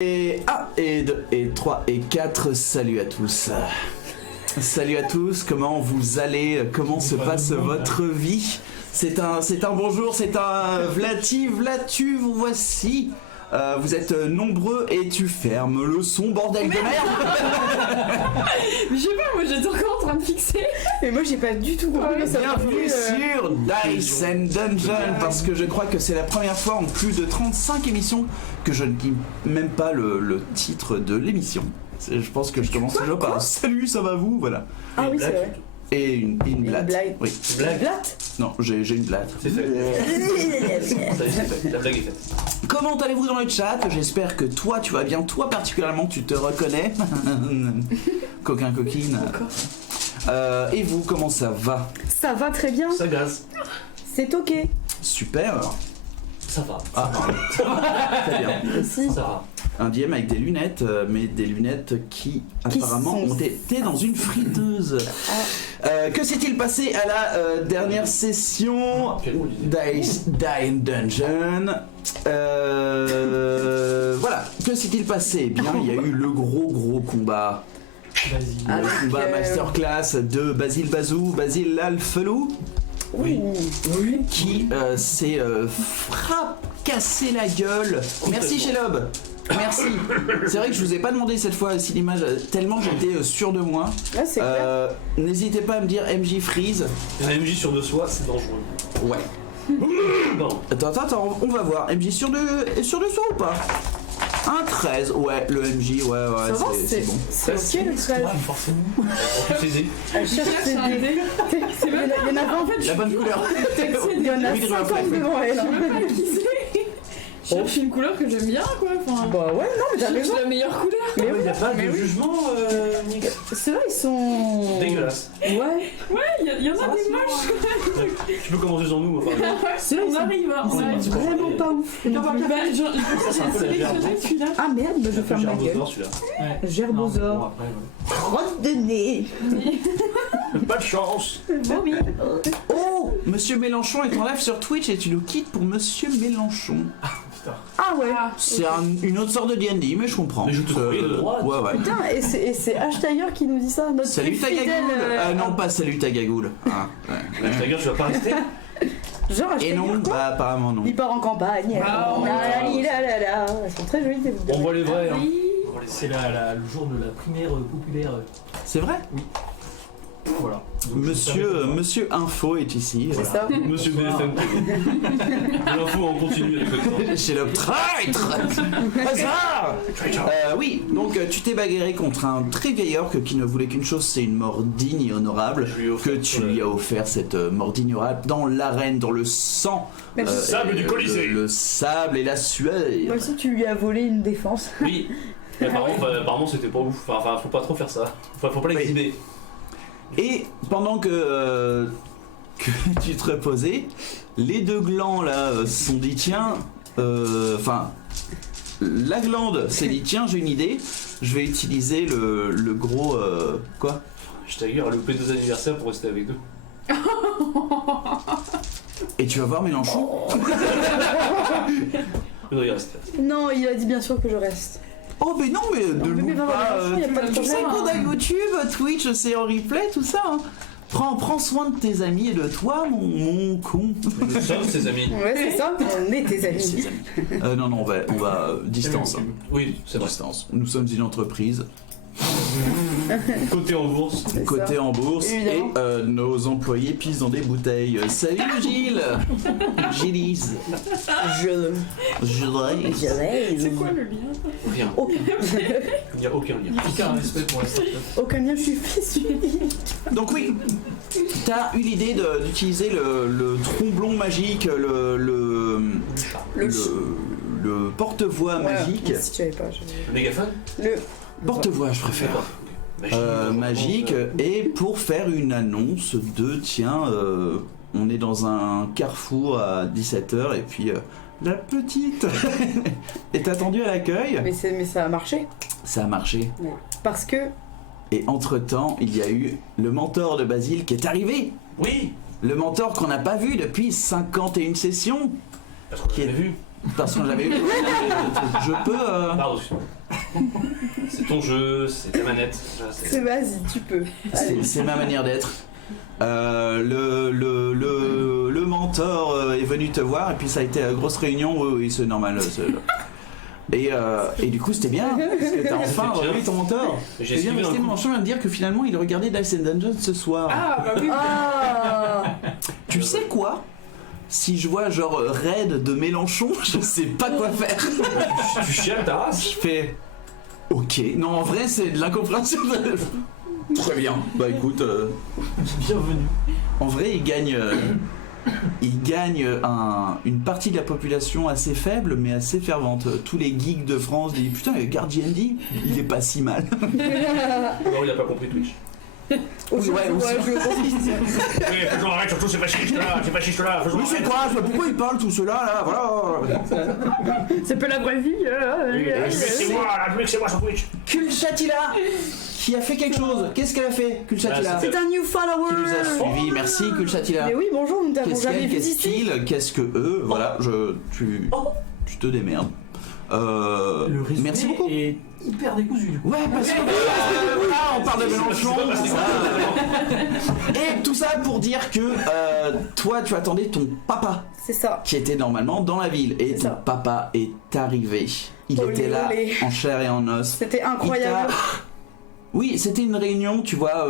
Et 1, et 2, et 3, et 4, salut à tous. Salut à tous, comment vous allez? Comment se passe votre vie? C'est un bonjour, c'est un Vlati, Vlatu, vous voici. Vous êtes nombreux et tu fermes le son, bordel de merde. Mais je sais pas, moi j'étais encore en train de fixer. Et moi j'ai pas du tout compris ça. Bienvenue sur Dice and Dungeon, parce que je crois que c'est la première fois en plus de 35 émissions que je ne dis même pas le titre de l'émission. Je pense que je commence toujours par salut, ça va vous? Voilà. Ah oui, c'est vrai. Et une blatte. blague. Oui. Une blatte. Non, j'ai une blatte. C'est fait. Ça y est, c'est fait. La blague est faite. Comment allez-vous dans le chat? J'espère que toi tu vas bien, toi particulièrement tu te reconnais. Coquin coquine. Et vous, comment ça va? Ça va très bien. Ça gaze. C'est ok. Super. Ça va. Ah, très bien. Aussi. Ça va. Un DM avec des lunettes, mais des lunettes qui apparemment sont ont été dans une friteuse. Que s'est-il passé à la dernière session Dice and Dungeon? Voilà, que s'est-il passé? Eh bien, il y a eu le gros combat. Vas-y. Le combat masterclass de Basile Bazou, Basile l'Alfelou. Oui. Qui s'est fracassé la gueule. Merci Shelob. Merci. C'est vrai que je vous ai pas demandé cette fois si l'image, tellement j'étais sûr de moi. Ouais, c'est clair. N'hésitez pas à me dire MJ Freeze. Un MJ sur de soi, c'est dangereux. Ouais. Non. Attends, on va voir. MJ sur de soi ou pas? Un 13, ouais, le MJ, ouais, Ça va, c'est bon. C'est ok le 13. Ouais, forcément. On peut s'aider. Elle cherche ses dés. Il y en a 20 en fait. La bonne couleur. Il y en a 50 devant elle. Je cherche une couleur que j'aime bien quoi. Enfin, Bah ouais, non mais t'as je raison. cherche la meilleure couleur. Mais Il n'y a pas de oui. jugement, Nick. Ceux-là ils sont. Dégueulasse. Ouais. Ouais, il y en a des moches. Tu peux commencer sur nous, enfin. Ceux-là On ils arrive, hein. sont Ouais, vraiment pas ouf. Bah, c'est un peu la j'ai gerbe. sélectionné celui-là. Ah merde, bah, je C'est un peu ferme ma gueule. gerbosaure, celui-là. Gerbosaure. Bon, après, ouais. Crotte de nez. Pas de chance. Oh oui. Oh, Monsieur Mélenchon est en live sur Twitch et tu nous quittes pour Monsieur Mélenchon. Putain. Ah ouais. C'est une autre sorte de D&D, mais je comprends. Mais je te croyais de droite. Ouais. Putain, et c'est H-Tiger qui nous dit ça. Notre Salut plus ta fidèle, gagoule. Non, pas salut ta gagoule. Ah, ouais. Ta gueule, tu vas pas rester. Genre Et H-Tiger non, quoi. bah apparemment non. Il part en campagne. Ah, La, la, la, la, la. Elles sont très jolies. On voit les vrais, hein. Oui. C'est le jour de la primaire populaire. C'est vrai? Voilà. Donc, Monsieur Info est ici. C'est ça. Monsieur BFM. L'info en continu avec le temps. Chez le traître. Hasard. Oui, donc tu t'es bagarré contre un très vieil orc qui ne voulait qu'une chose, c'est une mort digne et honorable. Je lui ai offert, Que tu lui as offert cette mort digne et honorable dans l'arène, dans le sang. Mais Le sable du Colisée. Le sable et la sueur. Moi aussi, tu lui as volé une défense. Oui. Mais par contre, apparemment, c'était pas ouf. Enfin, faut pas trop faire ça. Enfin, faut pas l'exhiber. Et pendant que tu te reposais, les deux glands là se sont dit tiens, enfin la glande s'est dit tiens j'ai une idée, je vais utiliser le gros quoi? Je t'ai à louper 2 anniversaires pour rester avec 2. Et tu vas voir Mélenchon. Je dois y rester. Non, il a dit bien sûr que je reste. Oh mais non mais ne mais loupe va voir pas. Mélenchon, y a pas de Tu sais problème, qu'on a YouTube, Twitch, c'est en replay tout ça. Hein. Prends soin de tes amis et de toi mon con. Nous sommes ses amis. Ouais, c'est ça. On est tes amis. Ses amis. Non on va distance. Hein. Oui, c'est vrai. Distance. Nous sommes une entreprise. Côté en bourse. C'est Côté ça. en bourse Évidemment. et nos employés pissent dans des bouteilles. Salut Gilles. Gillise. Gilles. C'est quoi le lien? Rien. Aucun. Il n'y a aucun lien. Aucun respect pour la startup. Aucun lien, je suis fils unique. Donc oui, t'as eu l'idée d'utiliser le tromblon magique, le porte-voix magique. Si tu avais pas. Le mégaphone. Le. Porte-voix je préfère. Magique et pour faire une annonce de tiens on est dans un carrefour à 17h et puis la petite est attendue à l'accueil. Mais ça a marché. Ça a marché. Ouais. Parce que. Et entre temps il y a eu le mentor de Basile qui est arrivé. Oui. Le mentor qu'on n'a pas vu depuis 51 sessions. Parce qu'on Qui est- l'avait vu. Parce qu'on l'avait eu. Je peux. Pardon. C'est ton jeu, c'est ta manette. C'est vas-y, tu peux. C'est ma manière d'être. Le mentor est venu te voir et puis ça a été une grosse réunion. Oui, c'est normal. Et du coup c'était bien parce que t'as enfin C'est bien. revu ton mentor. J'ai C'est bien, suivi mais un c'était coup. mon vient de dire que finalement il regardait Dice and Dungeons ce soir. Ah, bah oui. Ah. Tu sais quoi? Si je vois genre Raid de Mélenchon, je sais pas quoi faire. Tu chiales ta race. Je fais ok. Non, en vrai c'est de l'incompréhension. Très bien. Bah écoute, Bienvenue. en vrai il gagne une partie de la population assez faible mais assez fervente. Tous les geeks de France disent putain, Guardian D, il est pas si mal. Non, il a pas compris Twitch. Je pense qu'il dit. Oui, faut arrête, surtout ces fascistes là, Oui, c'est quoi? Pourquoi ils parlent tout cela là? Voilà. C'est pas la vraie vie. C'est moi, la mec, c'est moi sur Twitch. Kulchatila qui a fait quelque chose. Qu'est-ce qu'elle a fait, Kulchatila? C'est un new follower. Qui nous a suivis. Merci, Kulchatila. Mais oui, bonjour, nous t'avons Qu'est-ce jamais qu'elle, vu qu'est-ce ici. qu'il, qu'est-ce que eux? Voilà, tu te démerdes. Le résumé Merci beaucoup. est hyper décousu du coup. Ouais, parce que voilà, on parle de Mélenchon, C'est pas ça. Et tout ça pour dire que toi, tu attendais ton papa C'est ça. qui était normalement dans la ville et C'est ton ça. papa est arrivé. Il Olé, était là olé. en chair et en os. C'était incroyable. Oui, c'était une réunion, tu vois,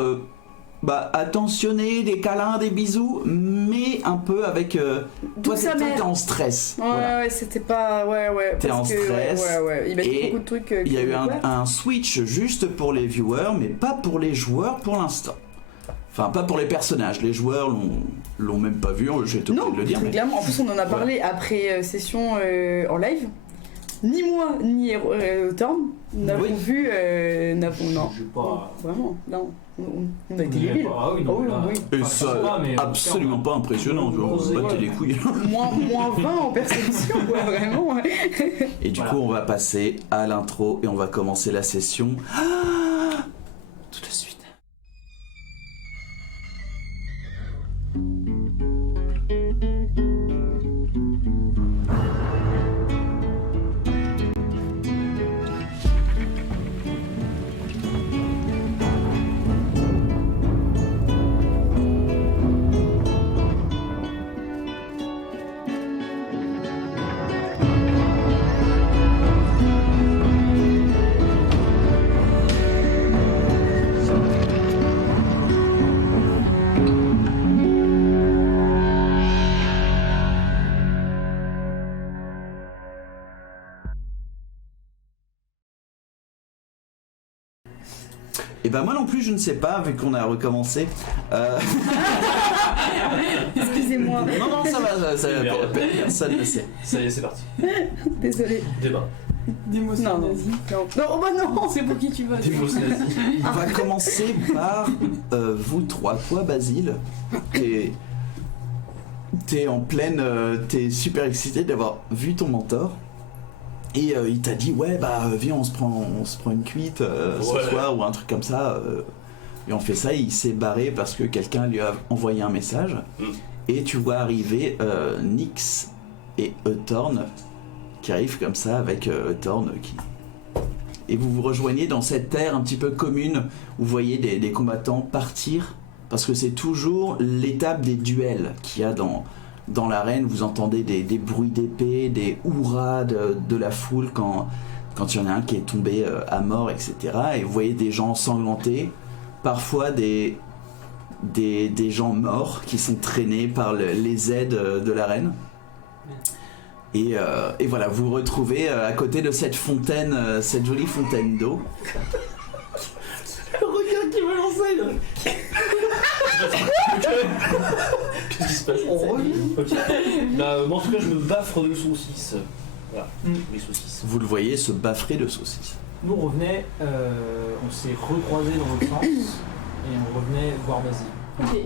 attentionné, des câlins, des bisous, mais un peu avec. Toi, D'où sa t'es mère. en stress. Ouais, Voilà. ouais, c'était pas. Ouais. T'es parce en que, stress. Ouais. Il m'a dit Et beaucoup de trucs. Il y a eu ouais. un switch juste pour les viewers, mais pas pour les joueurs pour l'instant. Enfin, pas pour les personnages. Les joueurs l'ont même pas vu, j'ai été obligé Non, de le dire. très Mais... clairement. En plus, on en a parlé après session en live. Ni moi, ni Thorn n'avons Oui. vu. Non. Je vais pas. Vraiment, non. On a été Vous débiles. avez pas- Ah oui, non, Oh, là, oui. Et enfin, ça, pas, mais, absolument pas impressionnant, genre, Osez, battez ouais. les couilles. Moins 20 en perception, quoi, vraiment. Et du Voilà. coup, on va passer à l'intro et on va commencer la session. Tout de suite. Et ben moi non plus je ne sais pas vu qu'on a recommencé. Excusez-moi, Non ça va, Merde. personne ne sait. Ça y est, c'est parti. désolé. Débat. Dis-moi ça, Non. vas-y. Non, bah non. C'est pour qui tu votes? Des fausses nazis. On va commencer par vous trois. Toi Basile, t'es en pleine, t'es super excité d'avoir vu ton mentor. Et il t'a dit ouais viens on se prend une cuite ce Ouais. soir ou un truc comme ça et on fait ça. Il s'est barré parce que quelqu'un lui a envoyé un message et tu vois arriver Nyx et Euthorn qui arrivent comme ça avec Euthorn qui et vous vous rejoignez dans cette terre un petit peu commune où vous voyez des combattants partir parce que c'est toujours l'étape des duels qu'il y a dans l'arène. Vous entendez des bruits d'épée, des hurrahs de la foule quand il y en a un qui est tombé à mort, etc. Et vous voyez des gens ensanglantés, parfois des gens morts qui sont traînés par les aides de l'arène. Et voilà, vous vous retrouvez à côté de cette fontaine, cette jolie fontaine d'eau. Le regard qui me lançait là. Qu'est-ce qui se passe? On revient. Ok. Bah, moi en tout cas, je me baffre de saucisses. Voilà, les saucisses. Vous le voyez se baffrer de saucisses. Nous on revenait, on s'est recroisés dans l'autre sens et on revenait voir Basile. Ok.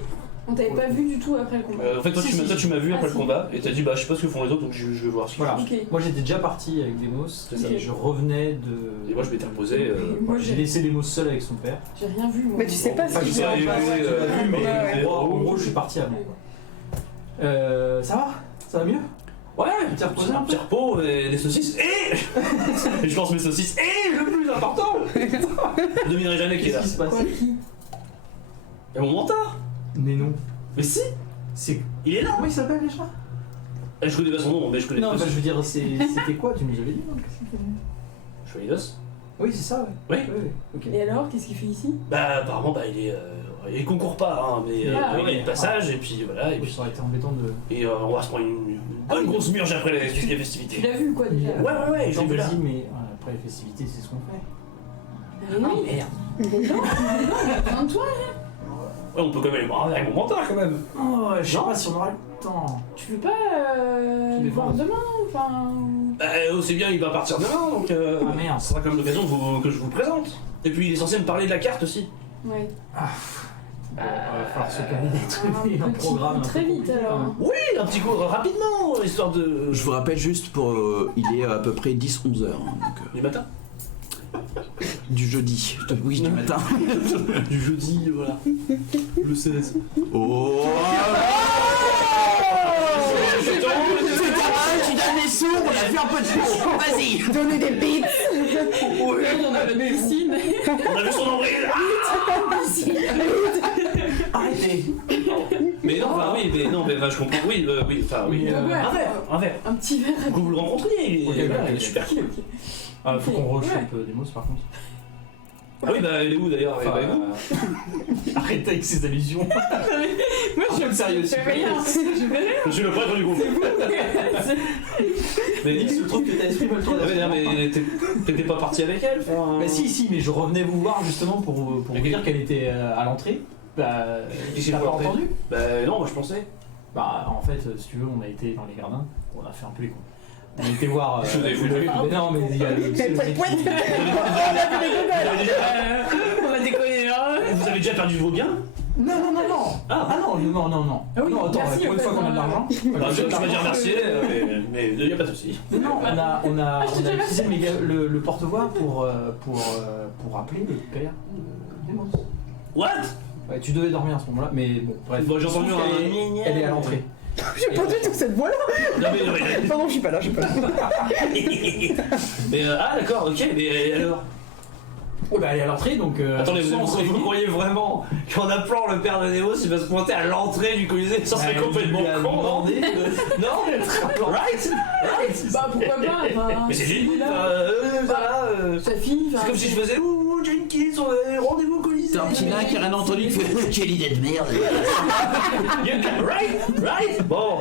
On t'avait pas vu du tout après le combat. En fait, toi, tu m'as vu après Ah, le si. combat et t'as dit bah je sais pas ce que font les autres donc je vais voir ce qu'ils Voilà. font. Ok. Moi j'étais déjà parti avec Demos C'est ça. et je revenais de. Et moi je m'étais reposé. Moi J'ai laissé Demos seul avec son père. j'ai rien vu. Moi. Mais tu sais pas ce Ah, qu'il je fait sais, en oui, face. oui, Tu l'as vu, mais Ouais, en gros je suis parti avant. Ouais. Ça va? Ça va mieux? Ouais, T'es reposé un un peu petit repos, et des saucisses, et je lance mes saucisses, et le plus important, je devinerai jamais qui est là. Qu'est-ce qui se passe? Et mon mentor. Mais non. Mais si, C'est. il est là. Comment il s'appelle déjà? Je connais pas son nom, mais je connais Non, pas bah, son je veux dire, c'était quoi? Tu nous avais dit, non? Chevalier d'os. Oui, c'est ça, ouais. Oui. Oui, ok. Et alors, qu'est-ce qu'il fait ici? Bah apparemment il concourt pas, hein, mais Ah, il y a oui. une passage et puis voilà, et, Oui, puis, ça aurait été embêtant de. et on va se prendre une bonne grosse murge après les festivités. Tu l'as vu quoi déjà? Ouais, je l'ai vu là. Vas-y, mais après les festivités, c'est ce qu'on fait. Ah oui. Merde. Enfin, toi, Ouais, on peut quand même aller voir avec mon mentor quand même. Oh, je sais Non. pas si on aura le temps. tu veux pas Tu voir défends. demain? Enfin. C'est bien, il va partir demain, donc Ah merde. ce sera quand même l'occasion que je vous le présente. Et puis il est censé me parler de la carte aussi. Ouais. Bon, va falloir se calmer des trucs, un petit programme. coup un très peu vite, compliqué, alors. quand même. Oui, un petit coup rapidement, histoire de... Je vous rappelle juste pour. Il est à peu près 10-11 heures. hein, donc, Du matin du jeudi. Oui, du matin. Du jeudi, voilà. Le 16. Oh tu donnes des sous, on a vu un peu de faux. Vas-y. Donner des beats. On a la piscine. On a vu son nombril. Arrêtez. Mais non, enfin oui, je comprends. Oui, enfin oui. Mais, ouais. Un verre. Un petit verre. Faut que vous le rencontriez, Ok, voilà, il est ok. super cool. Ah, faut qu'on Ouais. rechoppe des mots, par contre. Ah oui, bah elle est où d'ailleurs? Elle est Enfin, pas où Arrêtez avec ces allusions. Moi, Un peu de sérieux, je s'il fais vous plaît. rien. Je fais rien. Je suis le prêtre du groupe. Mais Il se trouve que t'as esprit mal tourné. Ah, mais t'étais pas parti avec elle? Enfin... Bah si, mais je revenais vous voir justement pour vous dire qu'elle était à l'entrée. Bah, Qu'est-ce t'as qu'il pas faut entendu? Bah non, moi je pensais. Bah en fait, si tu veux, on a été dans les gradins, on a fait un peu les cons. On a été voir... Je vous ai foutu. mais non, mais il y a le... Mais pas de pointe. On a déconné là. Vous avez déjà perdu vos biens? Non. Ah. Non. Ah oui, non, attends, merci, pour une en fait, fois qu'on a de l'argent... Bah, je vais dire merci, mais il n'y a pas de souci. Non, on a je te dirais utilisé le porte-voix pour appeler les pères des monstres. What? Ouais, tu devais dormir à ce moment-là, mais bon, bref. Bon, j'ai entendu Sauf un qu'elle est- Elle est à l'entrée. J'ai pas du tout cette voix-là. Non, mais... Pardon, je suis pas là. mais ah d'accord, ok, mais alors... Oh bah elle est à l'entrée, donc... Attendez, on se vous réunit. croyez vraiment qu'en appelant le père de Nemo, il va se pointer à l'entrée du Colisée? Ça serait Bah, complètement il lui a con, non? demandé Non? Right? Bah pourquoi pas? Enfin, Mais c'est génial, là. voilà... Sa fille. C'est comme si je faisais ouh Jenkins, on a rendez-vous au Colisée. T'as un petit nain qui a rien entendu qui fait quelle idée de merde. Right? Bon,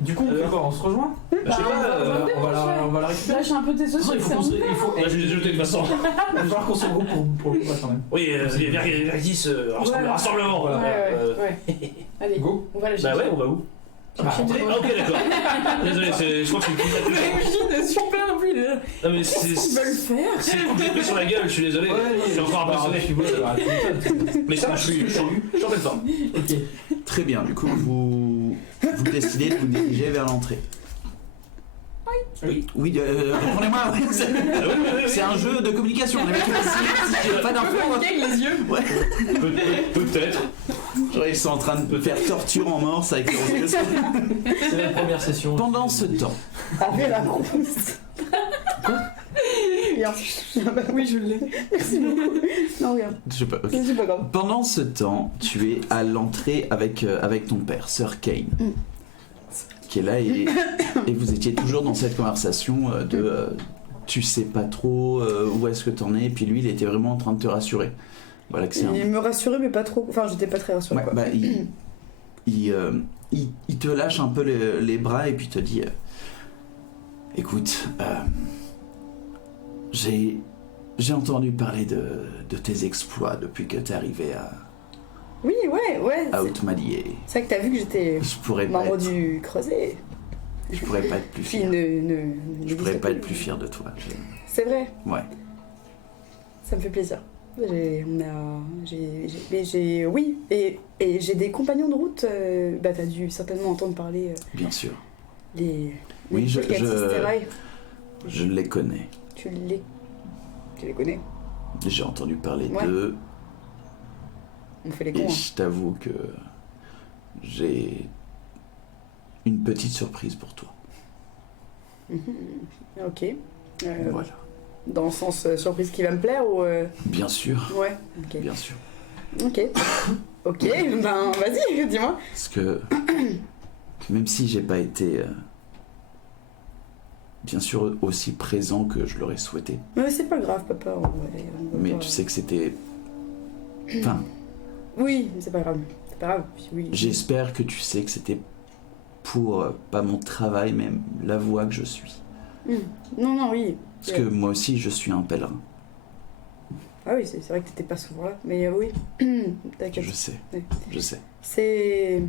Du coup, on fait quoi? On se rejoint? bah, je sais pas, on va la récupérer. Lâche un peu tes Non, saucisses. il faut qu'on se... Il faut... je vais les jeter de toute façon. Il va falloir qu'on se regroupe pour le combat quand même. Oui, vers 10, rassemblement. Voilà. Ouais. Allez, Go. on va la Bah chercher. ouais, on va où? Bah, rentrez. Ah ok, d'accord. Désolé, je crois que c'est le coup de Imagine, je suis pas non plus. Non mais Qu'est-ce qu'ils veulent faire? c'est le coup que j'ai pris sur la gueule, je suis désolé. Je suis encore impressionné. Mais ça, je suis en pleine forme. Ok. Très bien, du coup, vous décidez de vous diriger vers l'entrée. Oui. Oui, répondez-moi. Oui, c'est un jeu de communication. Les mecs, si j'ai pas d'infos, Avec les yeux. Peut-être. genre, ils sont en train de faire torture en morse avec leurs yeux. C'est la première session. Pendant ce temps, Avec la grosse. Bien. Oui, je l'ai. Merci beaucoup. Non, regarde. je sais pas. ok. C'est pas grave. Pendant ce temps, tu es à l'entrée avec ton père, Sir Kane, qui est là et vous étiez toujours dans cette conversation de tu sais pas trop où est-ce que t'en es, puis lui il était vraiment en train de te rassurer. Voilà que c'est un... Il me rassurait, mais pas trop. Enfin, j'étais pas très rassurée. Ouais, quoi. bah, il te lâche un peu les bras et puis te dit écoute, j'ai entendu parler de tes exploits depuis que t'es arrivé Oui, ouais. à Outmalier. C'est vrai que t'as vu que j'étais Je pourrais pas membre être, du Creuset. je pourrais pas être plus Puis fier. Je pourrais n'existe pas être plus fier de toi. C'est vrai, Ouais. ça me fait plaisir. Oui, et j'ai des compagnons de route. Bah, t'as dû certainement entendre parler Bien sûr. les Oui, Purgatis-Terrae. je les connais. Tu les connais. J'ai entendu parler Ouais. d'eux On fait les et cons. Hein. je t'avoue que j'ai une petite surprise pour toi. Ok. Voilà. Dans le sens surprise qui va me plaire ou... Bien sûr, Ouais, ok. bien sûr. Ok. Ok, ben vas-y, dis-moi. Parce que même si j'ai pas été bien sûr aussi présent que je l'aurais souhaité, Mais c'est pas grave, papa. On va mais pas- tu sais que c'était... Enfin, Oui, mais c'est pas grave. C'est pas grave, oui. j'espère que tu sais que c'était pour pas mon travail, mais la voie que je suis. Non, non, oui. Parce que moi aussi, je suis un pèlerin. Ah oui, c'est vrai que t'étais pas souvent là, mais oui. T'inquiète. Je sais, Oui. je sais. C'est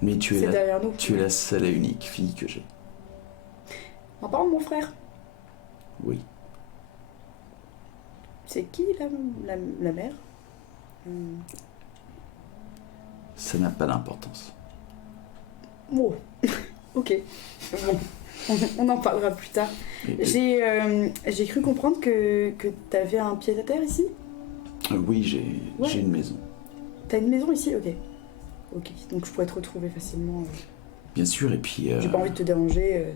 Mais tu es, derrière nous. tu es la seule et unique fille que j'ai. En parlant de mon frère, Oui. c'est qui la mère Ça n'a pas d'importance. Oh, ok. Bon, on en parlera plus tard. Et- J'ai cru comprendre que t'avais un pied-à-terre ici. oui, j'ai Ouais. une maison. T'as une maison ici, ok. Ok, donc je pourrais te retrouver facilement. Bien sûr, et puis... J'ai pas envie de te déranger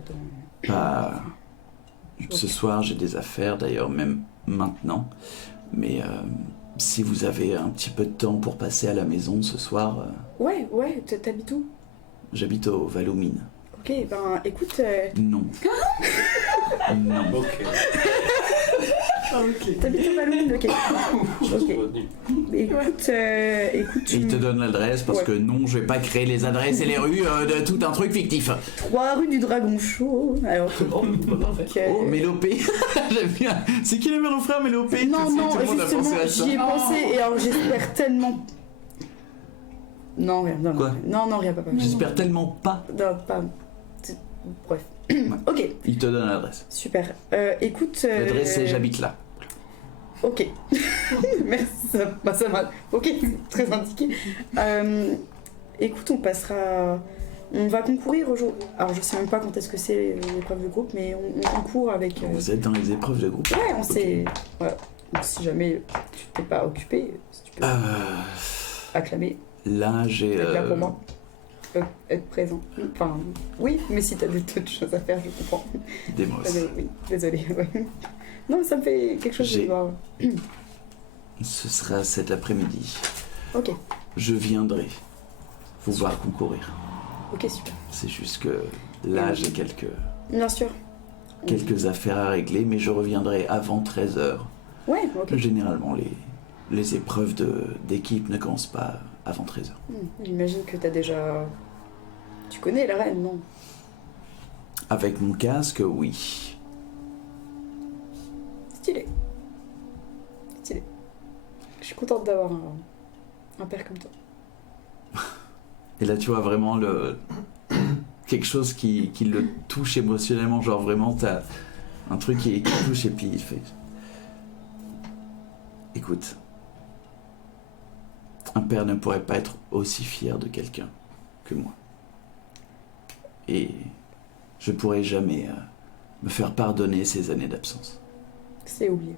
pas... Ok. Ce soir, j'ai des affaires, d'ailleurs, même maintenant. Mais si vous avez un petit peu de temps pour passer à la maison ce soir, Ouais, t'habites où? j'habite au Valomine. Ok, ben écoute, Non. Non. Ok. t'habites au Valomine, ok. Je suis Ok. revenu. Écoute, tu... Il te donne l'adresse parce Ouais. que non, je vais pas créer les adresses et les rues de tout un truc fictif. 3 rue du Dragon Chaud. Alors, Oh, bah, parfait. Oh, Mélopée. J'aime bien. C'est qui le meilleur frère Mélopée? Non, Tu sais, non, tout le monde a justement, pensé à ça. j'y ai pensé et alors j'espère tellement. Non, rien, non, Quoi non, rien, papa. J'espère tellement pas. Non, pas. Bref. Ok, Il te donne l'adresse. super. Écoute. L'adresse c'est j'habite là. Ok. Merci, ça m'a. Ok, très indiqué. Écoute, on passera. On va concourir aujourd'hui. Alors, je sais même pas quand est-ce que c'est l'épreuve de groupe, mais on concourt avec. Vous êtes dans les épreuves de groupe. Ouais, on sait. Voilà. Donc, si jamais tu t'es pas occupé, si tu peux acclamer, Là, j'ai. être là pour moi. Être présent. Enfin, oui, mais si t'as d'autres choses à faire, je comprends. Des mots. Oui, désolé. Ouais. Non, mais ça me fait quelque chose de J'ai- voir. Ce sera cet après-midi. Ok, Je viendrai vous voir concourir. ok, super. C'est juste que là, j'ai Bien sûr. quelques affaires à régler, mais je reviendrai avant 13h. Ouais, ok. Généralement, les épreuves d'équipe ne commencent pas avant 13h. J'imagine que t'as déjà. Tu connais la reine, non? Avec mon casque, oui. Stylé. Stylé. Je suis contente d'avoir un père comme toi. Et là, tu vois vraiment quelque chose qui le touche émotionnellement. Genre vraiment, t'as un truc qui touche et puis il fait... Écoute, un père ne pourrait pas être aussi fier de quelqu'un que moi. Et je pourrais jamais me faire pardonner ces années d'absence. C'est oublié.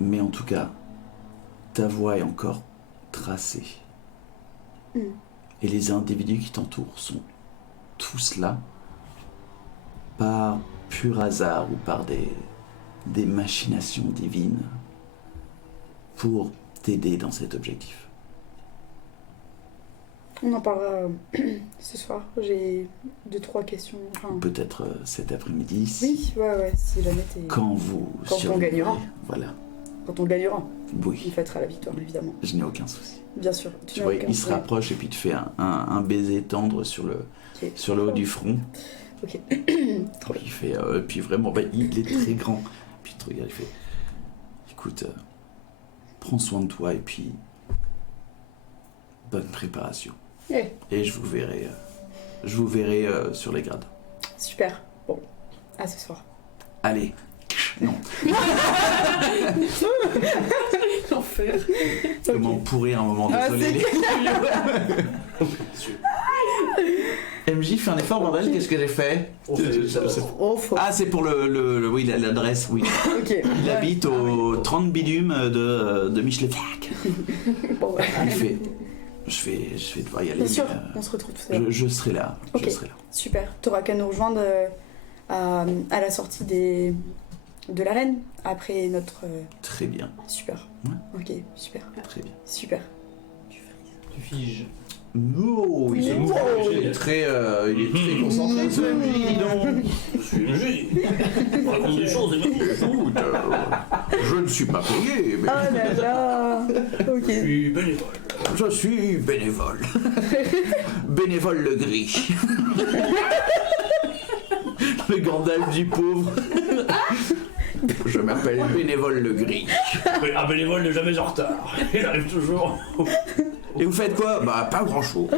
Mais en tout cas, ta voie est encore tracée. Et les individus qui t'entourent sont tous là par pur hasard ou par des machinations divines pour t'aider dans cet objectif. On en parlera ce soir. J'ai 2-3 questions. Enfin, Peut-être cet après-midi, oui, ouais, si jamais t'es. quand vous Quand on survivrez. gagnera. Voilà, Quand on gagnera, on oui, fêtera la victoire, évidemment. je n'ai aucun souci. Bien sûr. Tu n'as vois, aucun il se problème. rapproche et puis te fait un baiser tendre sur le haut du front. Ok. Puis il fait, puis vraiment, bah, il est très grand. Puis il te regarde, il fait, écoute, prends soin de toi et puis bonne préparation. Ouais. Et je vous verrai sur les grades. Super. Bon, à ce soir. Allez, non. L'enfer. Comment pourrir un moment Ah, désolé. MJ fait un effort, bordel, qu'est-ce que j'ai fait? Oh, faut. Ah, c'est pour oui, l'adresse, oui. Ok. Il habite au 30 bidum de Michelevac. Bon, ouais. Il fait, je vais devoir y aller. Bien sûr, mais, on se retrouve tout à l'heure. je serai là. Ok. Je serai là. Super. T'auras qu'à nous rejoindre à la sortie de l'arène après notre. Très bien, Super. Ouais. Ok, super. très bien. Super. Tu figes. Oh, il est, Wow. il est très concentré, ce MJ, dis donc. Je suis léger. On raconte des choses, et Écoute, je ne suis pas payé, mais Oh là là. Ok. je suis bénévole. je suis bénévole. Bénévole le gris. Le Gandalf du pauvre. Je m'appelle Bénévole le gris. Mais un bénévole n'est jamais en retard. Il arrive toujours. Et vous faites quoi? Bah, pas grand chose.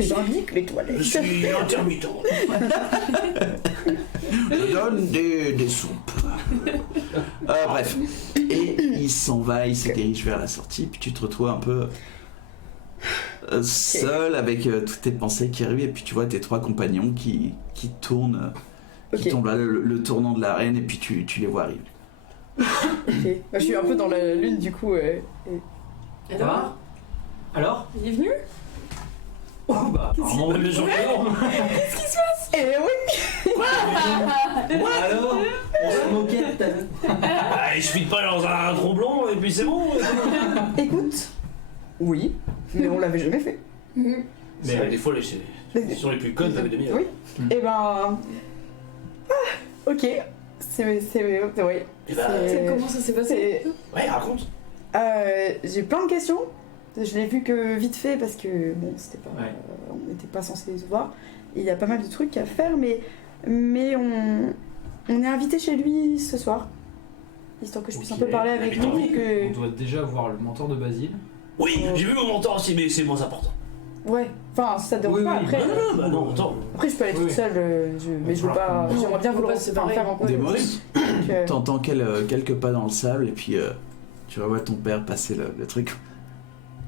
J'indique les toilettes. Je suis intermittent. Je donne des soupes. Bref. Et il s'en va, il se dirige vers la sortie, puis tu te retrouves un peu seul avec toutes tes pensées qui arrivent, et puis tu vois tes 3 compagnons qui tournent, qui Ok. tombent là, le tournant de l'arène, et puis tu les vois arriver. Ok. Bah, je suis un peu dans la lune du coup. Ça va? Alors? Il est venu? Oh bah, apparemment, Mais bien sûr que non. Eh oui. alors? On se moquait de ta... Ah, il suffit de pas dans un tromblon et puis c'est bon. Écoute. Oui. Mais on l'avait jamais fait. Mais des fois, les sur les plus connes, t'avais demi-heure. Oui. Et ben. Ok. C'est oui. Et bah, Comment ça s'est passé? C'est. ouais, raconte. J'ai plein de questions. Je l'ai vu que vite fait parce que bon, c'était pas, Ouais. on n'était pas censé se voir. Il y a pas mal de trucs à faire, mais on est invité chez lui ce soir, histoire que je puisse Ok. un peu parler avec Mais lui t'as et que. On doit déjà voir le mentor de Basile. Oui, j'ai vu mon mentor aussi, mais c'est moins important. Ouais. Enfin, ça te dérange Oui, pas. oui, Après, bah non, attends. après, je peux aller Oui. toute seule, mais je veux pas. J'aimerais bien Faut vous le pas se séparer. faire rencontrer. Demos, Donc, t'entends quelques pas dans le sable, et puis tu revois ton père passer le truc.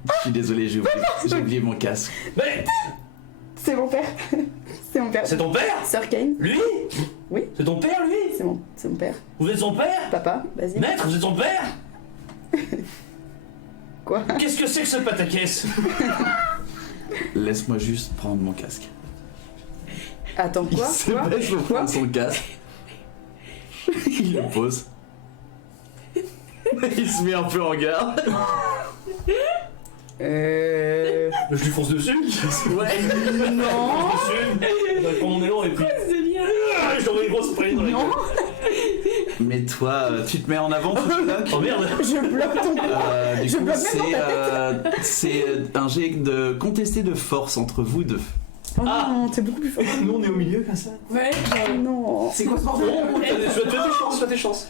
Je suis désolé, j'ai oublié mon casque. Mais c'est mon père. C'est mon père. c'est ton père? Sir Kane. Lui? Oui. C'est ton père, lui? C'est mon père. Vous êtes son père? Papa, vas-y. Maître, vous êtes son père? Quoi? Qu'est-ce que c'est que ce pataquès? Laisse-moi juste prendre mon casque. Attends, Il quoi? se Quoi? baisse pour Quoi? prendre son casque. Il le pose. Il se met un peu en garde. Je lui fonce dessus. Ouais. Non. Je prends mon élan et puis. C'est bien. Je t'envoie une grosse praline dans la Non. gueule. Mais toi, tu te mets en avant, tu te bloques. Oh merde! Je bloque ton. Du Je coup, bloque même c'est un jet de contesté de force entre vous deux. Oh Ah. non, t'es beaucoup plus fort. Nous, on est au milieu comme ça. Ouais, Oh non. C'est quoi ce bordel? Tu as tes chances.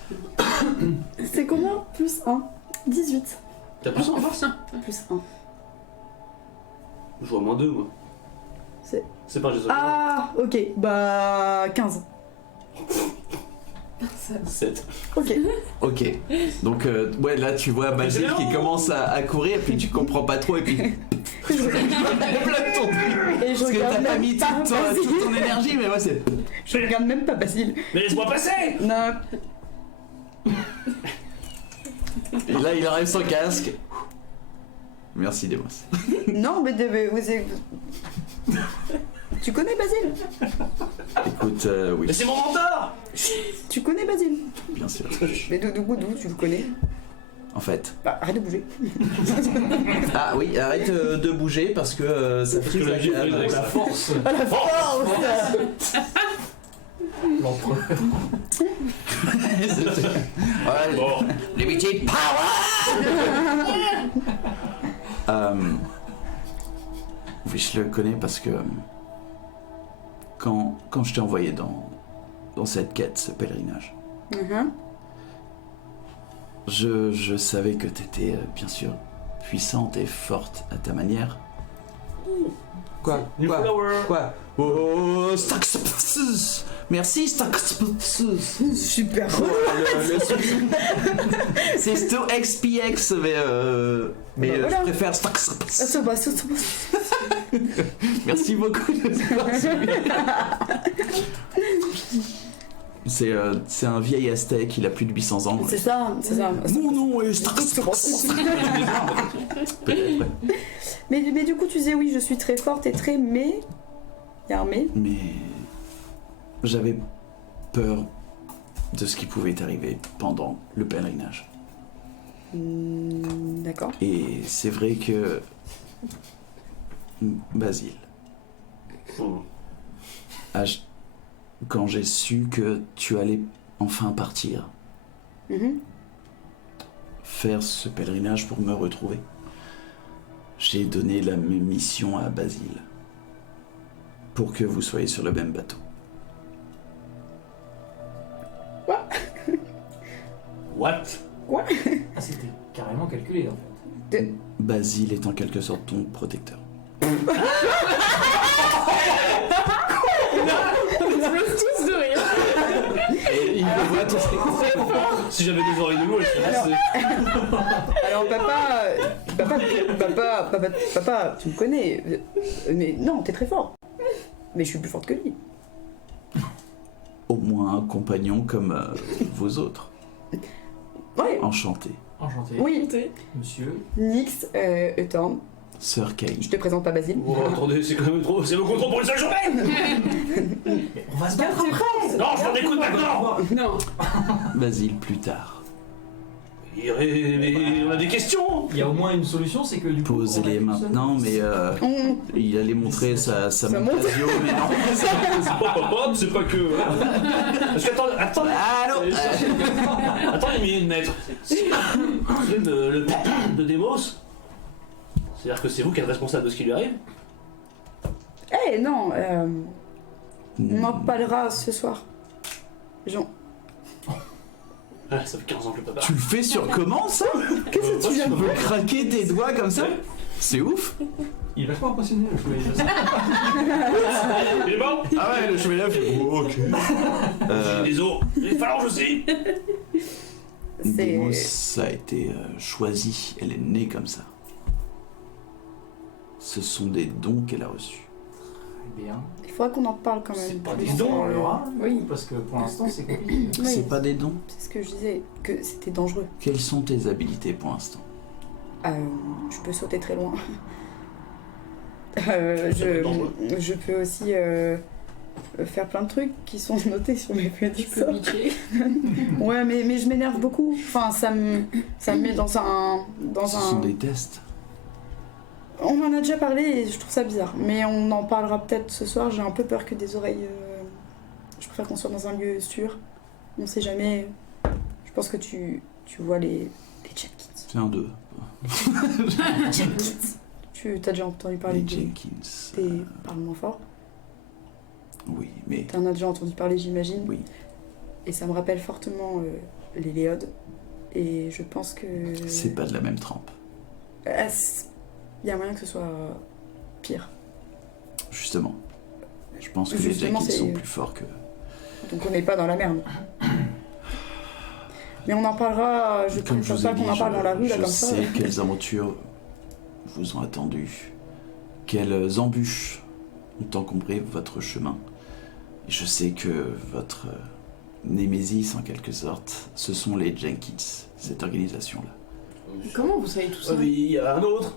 C'est combien? Plus 1. 18. T'as plus en force? Plus 1. Je joue à moins 2, moi. C'est pas Jason. Ah, ok. Bah, 15. 7. Ok. Ok. Donc, ouais, là, tu vois Basile c'est qui long. commence à courir, et puis tu comprends pas trop, et puis. Je- Bloque ton truc. Et je Parce que regarde t'as pas même mis pas toute ton Basile. énergie, mais moi, c'est. Je regarde même pas Basile. Mais laisse-moi passer! Non. Et là, il enlève son casque. Merci, Demos. Non, mais tu connais Basile? Écoute, oui, Mais c'est mon mentor! Tu connais Basile? bien sûr. Mais d'où tu le connais? En fait. Bah, arrête de bouger. Ah oui, arrête de bouger parce que ça frise la j'ai cave. pris La force. Ah, la force. L'empereur. Ouais, Bon. limited power. Oui, je le connais parce que quand je t'ai envoyé dans cette quête, ce pèlerinage, Mhm. je savais que t'étais bien sûr puissante et forte à ta manière. Quoi? New flower. Quoi? Oh, Stax. Merci, Stax. Super. C'est Sto XPX, mais Bah voilà. je préfère Stax. Ah, ça va, ça va. Merci beaucoup de t'avoir suivi. C'est un vieil aztèque, il a plus de 800 ans. C'est ça, c'est ça. Mon nom est Peut-être, ouais. Mais du coup, tu disais oui, je suis très forte et très mais. Il y a un mais. Mais j'avais peur de ce qui pouvait arriver pendant le pèlerinage. D'accord. Et c'est vrai que Basile, quand j'ai su que tu allais enfin partir, faire ce pèlerinage pour me retrouver, j'ai donné la même mission à Basile pour que vous soyez sur le même bateau. What? Ah, c'était carrément calculé en fait. Basile est en quelque sorte ton protecteur. On explose tous de rire. Et il me voit tous Si j'avais des oreilles de loup, je serais resté. Alors papa, tu me connais. Mais non, t'es très fort. Mais je suis plus forte que lui. au moins un compagnon comme vous autres. Ouais. Enchanté. Enchanté. Oui. Monsieur. Nyx, Euthorn. Sœur Kane. Je te présente pas Basile. Oh, attendez, c'est quand même trop. C'est beaucoup trop pour une seule journée. On va se battre après. Non, je t'en écoute maintenant. Non. Basile plus tard. Mais on a des questions. Il y a au moins une solution, c'est que du coup. Posez-les maintenant, mais il allait montrer sa montasio, mais non. C'est pas que. Parce que attendez. Allô. Attendez une minute, maître. Le papa de Demos. C'est-à-dire que c'est vous qui êtes responsable de ce qui lui arrive? Eh non, on en parlera ce soir. Jean. Ah, ça fait 15 ans que le papa. Tu le fais sur commande, ça? Qu'est-ce que tu viens Tu de peux faire? craquer tes doigts comme ça? C'est ouf. Il est vachement impressionné, le chevalier. Il est bon. Ah ouais, le chevalier là fait oh, ok. J'ai des os. Les phalanges aussi. Demos a été choisie, elle est née comme ça. Ce sont des dons qu'elle a reçus. Très bien. Il faudra qu'on en parle quand même. C'est pas plus, des dons, euh, Laura. Oui. Parce que pour l'instant, c'est compliqué. Oui. C'est pas des dons? C'est ce que je disais, que c'était dangereux. Quelles sont tes habilités pour l'instant? Je peux sauter très loin. dangereux. Je peux aussi faire plein de trucs qui sont notés sur mes petits Tu peux bitcher. Ouais, mais je m'énerve beaucoup. Enfin, ça me met dans un... Ce sont des tests. On en a déjà parlé et je trouve ça bizarre. Mais on en parlera peut-être ce soir. J'ai un peu peur que des oreilles... Je préfère qu'on soit dans un lieu sûr. On sait jamais. Je pense que tu vois les Jenkins. C'est un 2. Jenkins. Tu t'as déjà entendu parler Les de... Jenkins. Parle moins fort. Oui, mais... T'en as déjà entendu parler, j'imagine. Oui. Et ça me rappelle fortement les Léodes. Et je pense que... C'est pas de la même trempe. Il y a moyen que ce soit pire. Justement. Je pense que les Justement, Jenkins c'est- sont plus forts que... Donc on n'est pas dans la merde. Mais on en parlera, je Comme je préfère vous pas ai dit, qu'on en parle dans la rue, là, je comme ça. sais quelles aventures vous ont attendu. Quelles embûches ont encombré votre chemin. Et je sais que votre némésis, en quelque sorte, ce sont les Jenkins, cette organisation-là. Comment vous savez tout ça? Ah, mais il y a un autre.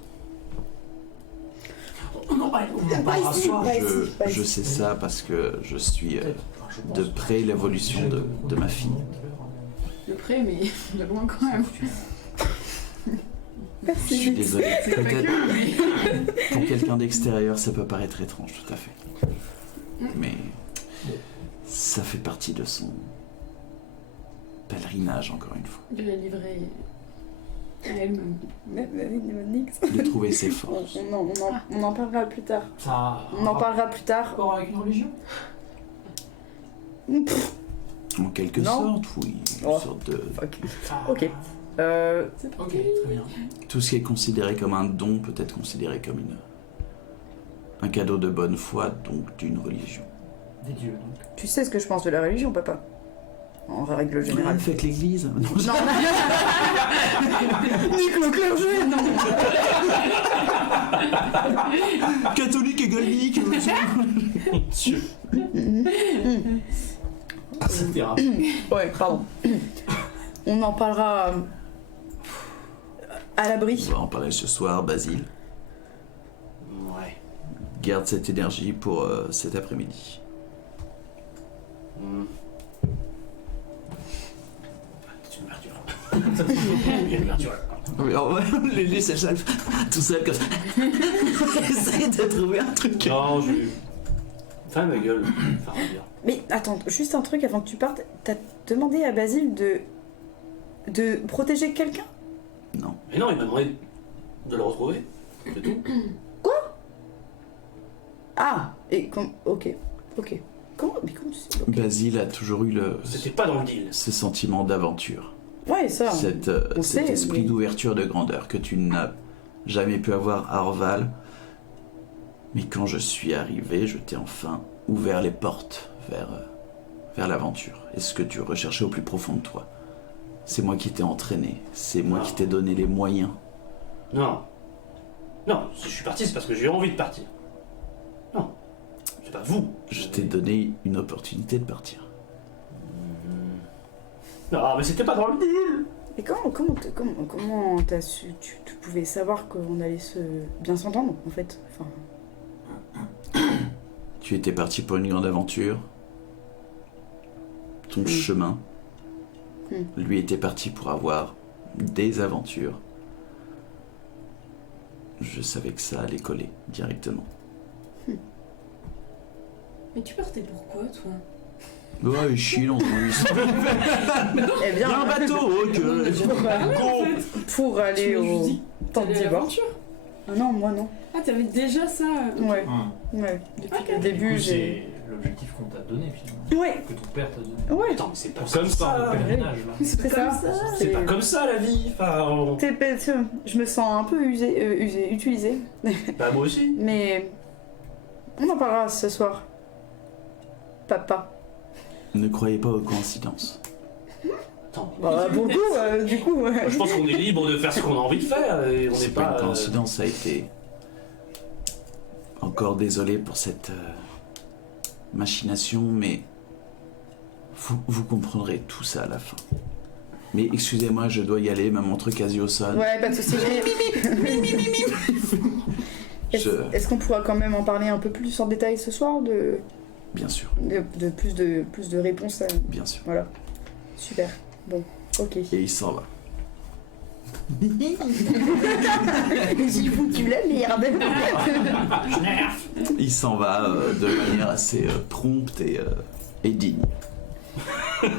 On en parlera ce soir. Je sais ça parce que je suis Je pense. de près l'évolution de ma fille. Le prêt, mais de loin quand même. Je suis désolé. C'est pas Peut-être que, mais... pour quelqu'un d'extérieur, ça peut paraître étrange, tout à fait. Mais ça fait partie de son pèlerinage, encore une fois. De la livrer à elle-même. Nix. De trouver ses forces. On en parlera plus tard. Ça. On en parlera plus tard. Rapport avec une religion? En quelque Non. sorte, oui. Une Oh. sorte de... Fuck. Ah. Ok. Ok, très bien. Tout ce qui est considéré comme un don peut être considéré comme un cadeau de bonne foi, donc d'une religion. Des dieux, donc. Tu sais ce que je pense de la religion, papa? En règle générale. Faites l'église. Non, je- Non. Nique le clergé, non. Catholique et gallique. Dieu. Ça dérape. Ouais, pardon. On en parlera à On l'abri. va en parler ce soir, Basile. Ouais. Garde cette énergie pour cet après-midi. C'est une ouverture. Il y a une ouverture là. Oui, en vrai, Lulu s'échappe tout seul comme ça. Essaye de trouver un truc. Non, je. Ferme ma gueule. Enfin, on va dire. Mais attends, juste un truc avant que tu partes. T'as demandé à Basile de protéger quelqu'un? Non. Mais non, il m'a demandé de le retrouver. C'est tout. Ah, et ok. Comment tu sais? Ok. Basile a toujours eu C'était pas dans le deal. ce sentiment d'aventure. Ouais, ça. Cet sait, esprit mais- d'ouverture, de grandeur que tu n'as jamais pu avoir à Orval. Mais quand je suis arrivé, je t'ai enfin ouvert les portes vers l'aventure. Et ce que tu recherchais au plus profond de toi. C'est moi qui t'ai entraîné. C'est moi Non. qui t'ai donné les moyens. Non. Non, si je suis parti, c'est parce que j'ai eu envie de partir. Non. C'est pas vous. Je t'ai donné une opportunité de partir. Non, mais c'était pas dans le deal. Et comment t'as su, tu pouvais savoir qu'on allait bien s'entendre en fait. Enfin, Tu étais parti pour une grande aventure. Ton chemin. Lui était parti pour avoir des aventures. Je savais que ça allait coller directement. Mais tu partais pourquoi, toi? Ouais, chie dans ton eh Il y a un bien, bateau, ok. pour aller Tu m'as juste au dit Porte T'allais à d'Ivoire. l'aventure? Ah non, moi non. Ah, t'avais déjà ça Ouais, Hum. ouais. Depuis Ok. le début, Du coup, j'ai. c'est l'objectif qu'on t'a donné finalement. Ouais, Que ton père t'a donné. ouais. Attends, mais c'est pas Pour comme cette histoire ça. de pèlerinage là. C'est ça. C'est pas comme ça la vie. Enfin, Je me sens un peu utilisée, bah moi aussi. mais on en parlera ce soir. Papa. Ne croyez pas aux coïncidences. Attends. Bah, pour le coup, du coup. Moi, je pense qu'on est libre de faire ce qu'on a envie de faire et on n'est C'est pas pas. une coïncidence, ça a été. Encore désolé pour cette machination, mais vous comprendrez tout ça à la fin. Mais excusez-moi, je dois y aller, ma montre Casio sonne. Ouais, pas de soucis. Est-ce qu'on pourra quand même en parler un peu plus en détail ce soir Bien sûr, de plus de réponses bien sûr. Voilà. Super. Bon, ok. Et il s'en va. J'ai foutu la merde. Il s'en va de manière assez prompte et digne.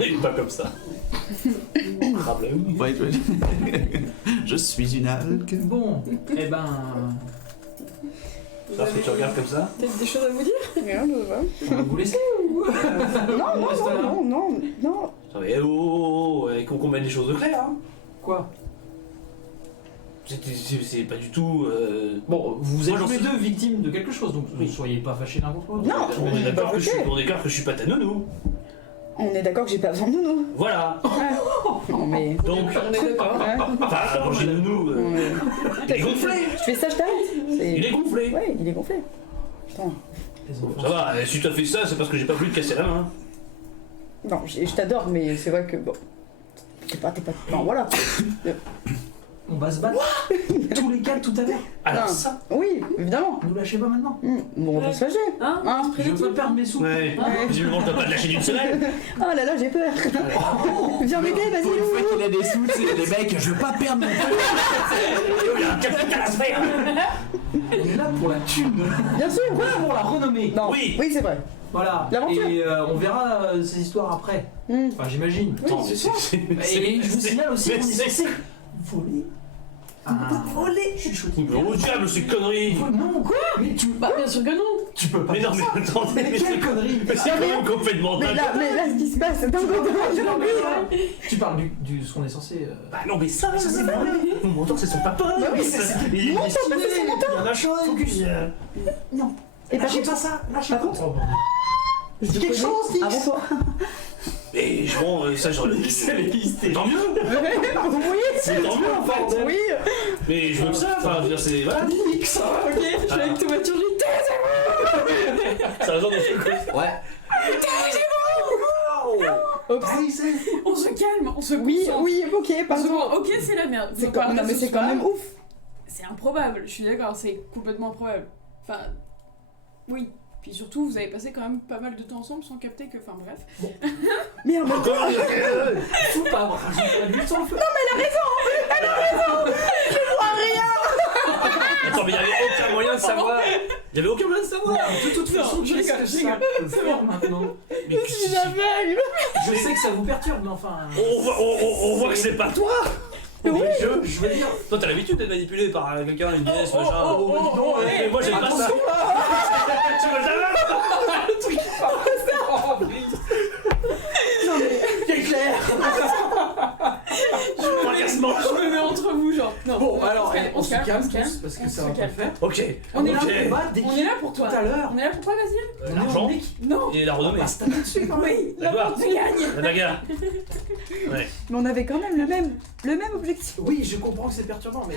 Il est pas comme ça. Problème. Ouais, je suis une algue. Bon, eh ben. Parce que tu regardes comme ça. Peut-être des choses à vous dire? Rien, je vois. On va vous laisser ou Non, On reste là non. Attends, mais et qu'on mette les choses au clair. Hein. Quoi? C'est pas du tout. Bon, vous êtes Moi, tous les j'en sais- deux victimes de quelque chose, donc Oui. ne soyez pas fâchés l'un contre l'autre. Non. On est J'imagine d'accord pas que, je suis- ok. on est d'accord que je suis pas ta nounou. On est d'accord que j'ai pas besoin de nous. Voilà. Non, mais. Donc, On est d'accord. Ouais. enfin, quand j'ai nounou, il est gonflé. Tu fais ça, je t'arrête. Il est gonflé. Ouais, il est gonflé. Putain. Les enfants. Ça va, si tu as fait ça, c'est parce que j'ai pas voulu te casser la main. Non, je t'adore, mais c'est vrai que bon. T'es pas. Non, voilà. On va se battre tous les quatre tout à l'heure. Alors Non. ça. Oui, évidemment. Nous lâchez pas maintenant. Bon, on va se lâcher. Hein? Hein? Je veux pas perdre mes sous. Ouais. Ouais. Visiblement, t'as pas lâché d'une semaine. Oh là là, j'ai peur. Viens m'aider, vas-y. Pour une fois qu'il a des sous, c'est les mecs, je veux pas perdre mon temps. Il y a un capital à se faire. On est là pour la thune. Bien sûr. Pas pour la renommée. Non. Oui. Oui, c'est vrai. Voilà. L'aventure. Et on verra ces histoires après. Enfin, j'imagine. Attends, mais Et je vous signale aussi qu'on est censé voler. Voler. Je suis choqué. Oh diable, ces conneries. Non, quoi? Mais tu Bah, bien sûr que non! tu peux pas Mais non, faire mais ça. attendez, Mais mais quelle connerie! Mais c'est quand même complètement Mais dingue. là, ce qui se passe, attends, Tu parles du ce qu'on est censé. Bah non, mais ça c'est vrai. Mon mentor, c'est son papa. Bah oui, Il est mon mentor, destiné, c'est son mentor. il y a machin. Focus. Non. Et par Lâchez contre, pas ça. Lâchez par pas. contre, Je dis quelque chose, Nix. avant toi. Mais bon, ça j'aurais tant mieux. Oui, C'est tant mieux en fait. oui. Mais je veux que ça, enfin, je veux dire, c'est. Voilà. Ok, je suis avec Thaumaturgie. Ça a besoin de. Ouais. Taisez-vous. Oups. On se calme, on se Oui, concentre. oui, ok, Parce que, pardon. ok, c'est la merde. C'est Faut quand... pas Non, mais que c'est ce quand soit- même ouf. C'est improbable, je suis d'accord, c'est complètement improbable. Enfin, oui. Puis surtout, vous avez passé quand même pas mal de temps ensemble sans capter que. Enfin, bref. Mais en même temps, Faut pas rajouter la bulle sur le feu. Attends, mais il y avait aucun moyen de savoir. Il y avait aucun moyen de savoir. De toute façon, Non, je qu'est-ce rigole, que je ça rigole. peut faire maintenant? Mais je suis aveugle. Je sais que ça vous perturbe, mais enfin. on voit que c'est pas toi. Oui, je veux dire. Toi, t'as l'habitude d'être manipulé par quelqu'un, une déesse, machin. non, Mais moi, j'aime pas ça. Tu veux jamais. Le truc qui part. Non, mais. C'est clair. Fracassement. Je me mets entre vous, genre. Non, Bon, alors, on se calme on se calme. tous, parce que on ça se va pas le calme. faire. Ok. On est là, Ok. On est là pour toi. Tout à l'heure. On est là pour toi, Basile L'argent Non. et la renommée. On va se taper dessus quand même. Oui, D'accord. tu gagnes. La bagarre. Ouais. Mais on avait quand même le même objectif. Oui, je comprends que c'est perturbant, mais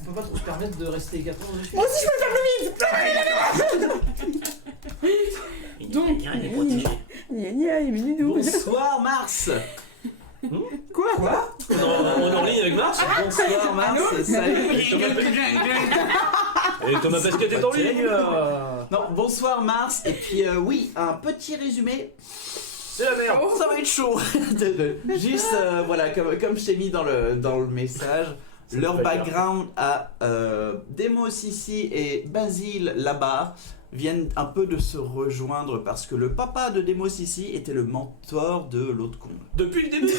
on peut pas trop se permettre de rester gâteau. Moi aussi, je peux faire Donc, il est protégé. le Gna, mais nous. Bonsoir Mars. Quoi On est en ligne avec Mars. Bonsoir Mars. Salut. Et Thomas Pesquet est en ligne. Non, bonsoir Mars. Et puis oui, un petit résumé. C'est la merde. Ça va être chaud. Juste voilà, comme je t'ai mis dans le message, leur background à Demos ici et Basile là-bas viennent un peu de se rejoindre parce que le papa de Demos ici était le mentor de l'autre con. Depuis le début.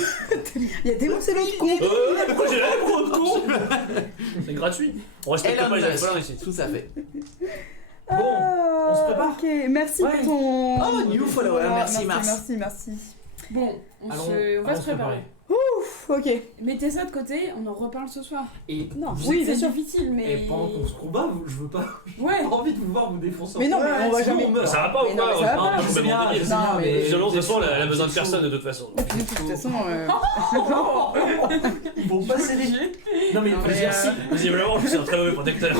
Il y a des mots, c'est l'autre con. Pourquoi j'ai la pro de con. C'est gratuit. On respecte Elon pas les Musk. alphalins ici. Tout à fait. Bon, on se prépare. Ok, merci Ouais. pour ton. Oh, new follower, merci, Mars. Merci. bon, on va se préparer. Ouf, ok. Mettez ça de côté, on en reparle ce soir. Et Non, vous oui, êtes- bien C'est sûr. difficile, mais. Et pendant qu'on se combat, je veux pas. Ouais. J'ai pas envie de vous voir vous défoncer. Mais non, mais on va sinon jamais- on meurt. Ça va pas ou Mais non, quoi mais ça va pas. Non, Je sais mais bien, bon je délire. sais bien, Non, mais. mais- Violence, de toute façon, elle a besoin de personne de toute façon. De toute façon, Ils vont pas céder. Non, mais Non, mais, merci. Visiblement, je suis un très mauvais protecteur.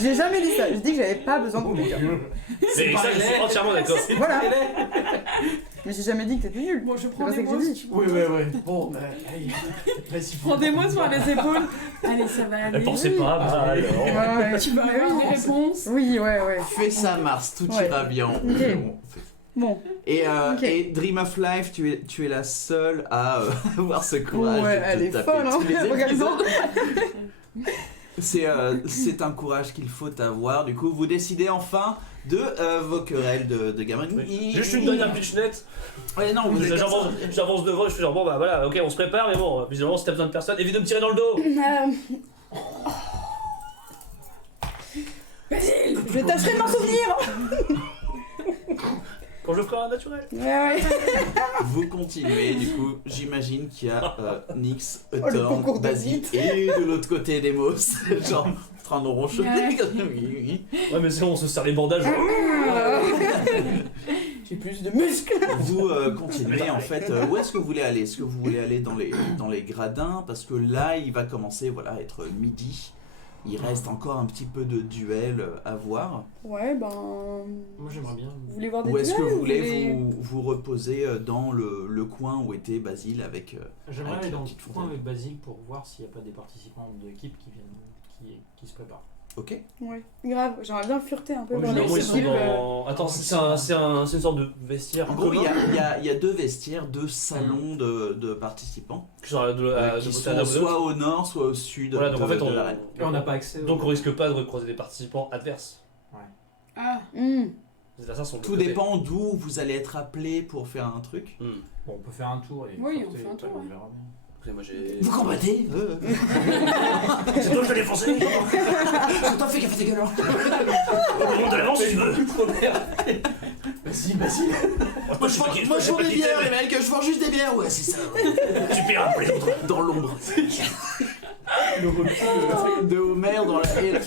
j'ai jamais dit ça. Je dis que j'avais pas besoin de protecteur. Mais ça, je suis entièrement d'accord. Voilà. Mais j'ai jamais dit que t'étais nul. Bon, je C'est prends pas des ça que mots j'ai si dit. tu veux. Oui. Bon, allez. Vas-y. Prends des mots sur les épaules. Allez, ça va aller. Elle pensait pas mal. Ouais, ouais. Tu vas Mais avoir oui. des réponses. Oui, ouais. Fais ça Mars, tout Ouais. ira bien. Bon, Et, Ok. et Dream of Life, tu es la seule à avoir ce courage ouais, de elle est taper folle, hein. tous les Regarde-en. épisodes. C'est un courage qu'il faut avoir. Du coup, vous décidez enfin de vos querelles de gamin. Juste une dernière pitch nette. Ouais, non, vous êtes J'avance devant et je fais genre bon bah voilà, ok, on se prépare, mais bon, visiblement si t'as besoin de personne, évite de me tirer dans le dos. Je tâcherai de m'en souvenir. Quand je ferai un naturel. Ouais. Vous continuez, du coup, j'imagine qu'il y a Nyx, le Thorn, concours de Basile vite. et de l'autre côté Demos, genre en train de ronchonner. Ouais. Oui. Ouais, mais c'est bon, on se serre les bandages. J'ai plus de muscles. Vous continuez en fait. Où est-ce que vous voulez aller? Est-ce que vous voulez aller dans les gradins? Parce que là, il va commencer voilà, à être midi. Il reste encore un petit peu de duel à voir. Ouais, ben. Moi j'aimerais bien. Vous voulez voir des Ou est-ce que duels, vous voulez vous reposer dans le coin où était Basile avec... J'aimerais Avec aller la dans le petite coin fontaine. avec Basile pour voir s'il n'y a pas des participants de l'équipe qui viennent, qui se préparent. Ok. Ouais, grave. J'aimerais bien fureter un peu Ouais, dans mais les Généralement, ils sont équipes. dans. Attends, c'est une sorte de vestiaire. En gros, il y commun a deux vestiaires, deux salons de participants. qui sont de qui côté sont à l'autre. soit au nord, soit au sud Voilà, donc de, en fait, de l'arène. Et on n'a pas accès. Donc on risque pas de croiser des participants adverses. Ah, Les adversaires sont de Tout l'autre côté. dépend d'où vous allez être appelé pour faire un truc. Hmm. Bon, on peut faire un tour et. Oui, sortir, on fait un tour, on ouais. verra bien. Écoutez, moi j'ai. Vous combattez C'est toi que je vais défoncer. Je t'en fais café tes gueules. On monte à l'avance si tu veux. Vas-y. Moi je vends des bières les mecs, je vends juste des bières, ouais c'est ça. Tu paieras pour les autres. Dans l'ombre. De Homer dans la haie.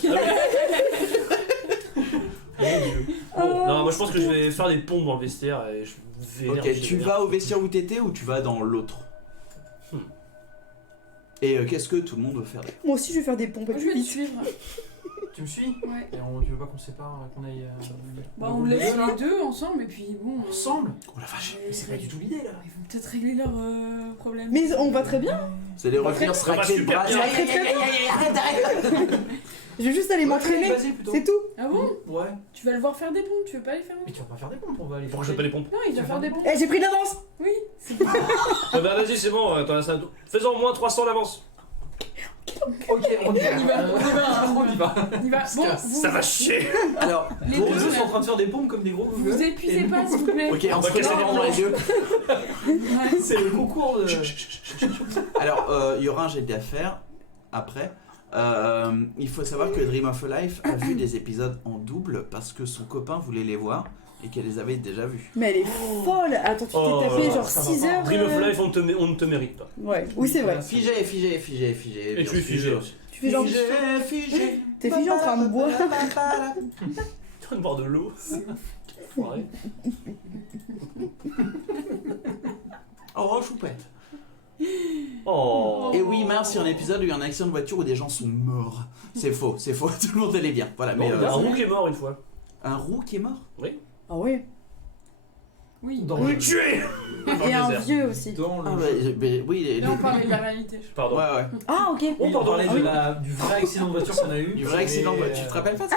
Bon, non, moi je pense que je vais faire des pompes dans le vestiaire et je vais. Ok, tu vas au vestiaire où t'étais ou tu vas dans l'autre? Et qu'est-ce que tout le monde veut faire? Moi aussi, je vais faire des pompes moi, je plus vais te vite. suivre. Tu me suis? Ouais. Et tu veux pas qu'on se sépare, qu'on aille. Bah, on laisse les deux ensemble et puis bon. Ensemble? Oh la vache. Mais c'est pas du tout l'idée là. Ils vont peut-être régler leurs problèmes. Mais on va très bien. Vous allez revenir se Ça va racler le super bras. bien. Très, très bien. Arrête. Je vais juste aller m'entraîner. Vas-y plutôt. C'est tout. Ah bon? Ouais. Tu vas le voir faire des pompes, tu veux pas les faire? Mais tu vas pas faire des pompes, on va aller Pourquoi faire je fais pas les pompes? Non, il va faire des pompes. Eh, j'ai pris de l'avance. Oui, c'est bon. Ah bah vas-y, c'est bon, attends, faisons au moins 300 d'avance. Ok, on y va. Il va, On y va. Il va. Bon, vous, Ça va chier. Alors, Les Bon, deux, les deux là. sont en train de faire des pompes comme des gros vous gueux. épuisez pas, s'il vous plaît. ok, on On se va casser regarde les dans les yeux. Ouais. C'est le concours de. Alors, il y aura un jet d'affaires après. Il faut savoir que Dream of a Life a vu des épisodes en double parce que son copain voulait les voir et qu'elle les avait déjà vus. Mais elle est folle. Attends, tu t'es Oh, tapé genre ça va 6 pas. heures. Dream of Life, on ne te mérite pas. Ouais, oui, c'est vrai. Figé. Et bien tu es sûr. figé aussi. Tu fais genre. Figé. T'es figé en train de boire. Tu es en train de boire de l'eau. Foiré. Oh, choupette. Oh. Et oui, Mars, il y a un épisode où il y a un accident de voiture où des gens sont morts. C'est faux, tout le monde allait bien. Voilà, mais Non, il y a un roux qui est mort une fois. un roux qui est mort. Ah ouais. Oui. Dans Oui. le Tué. Et un vieux aussi. Dans Ah le. ouais, oui, Là, on parlait de la réalité. je Pardon. ouais. Ah ok. On pardon. parlait du vrai accident de voiture qu'on a eu. Du vrai accident de voiture. Tu te rappelles pas ça?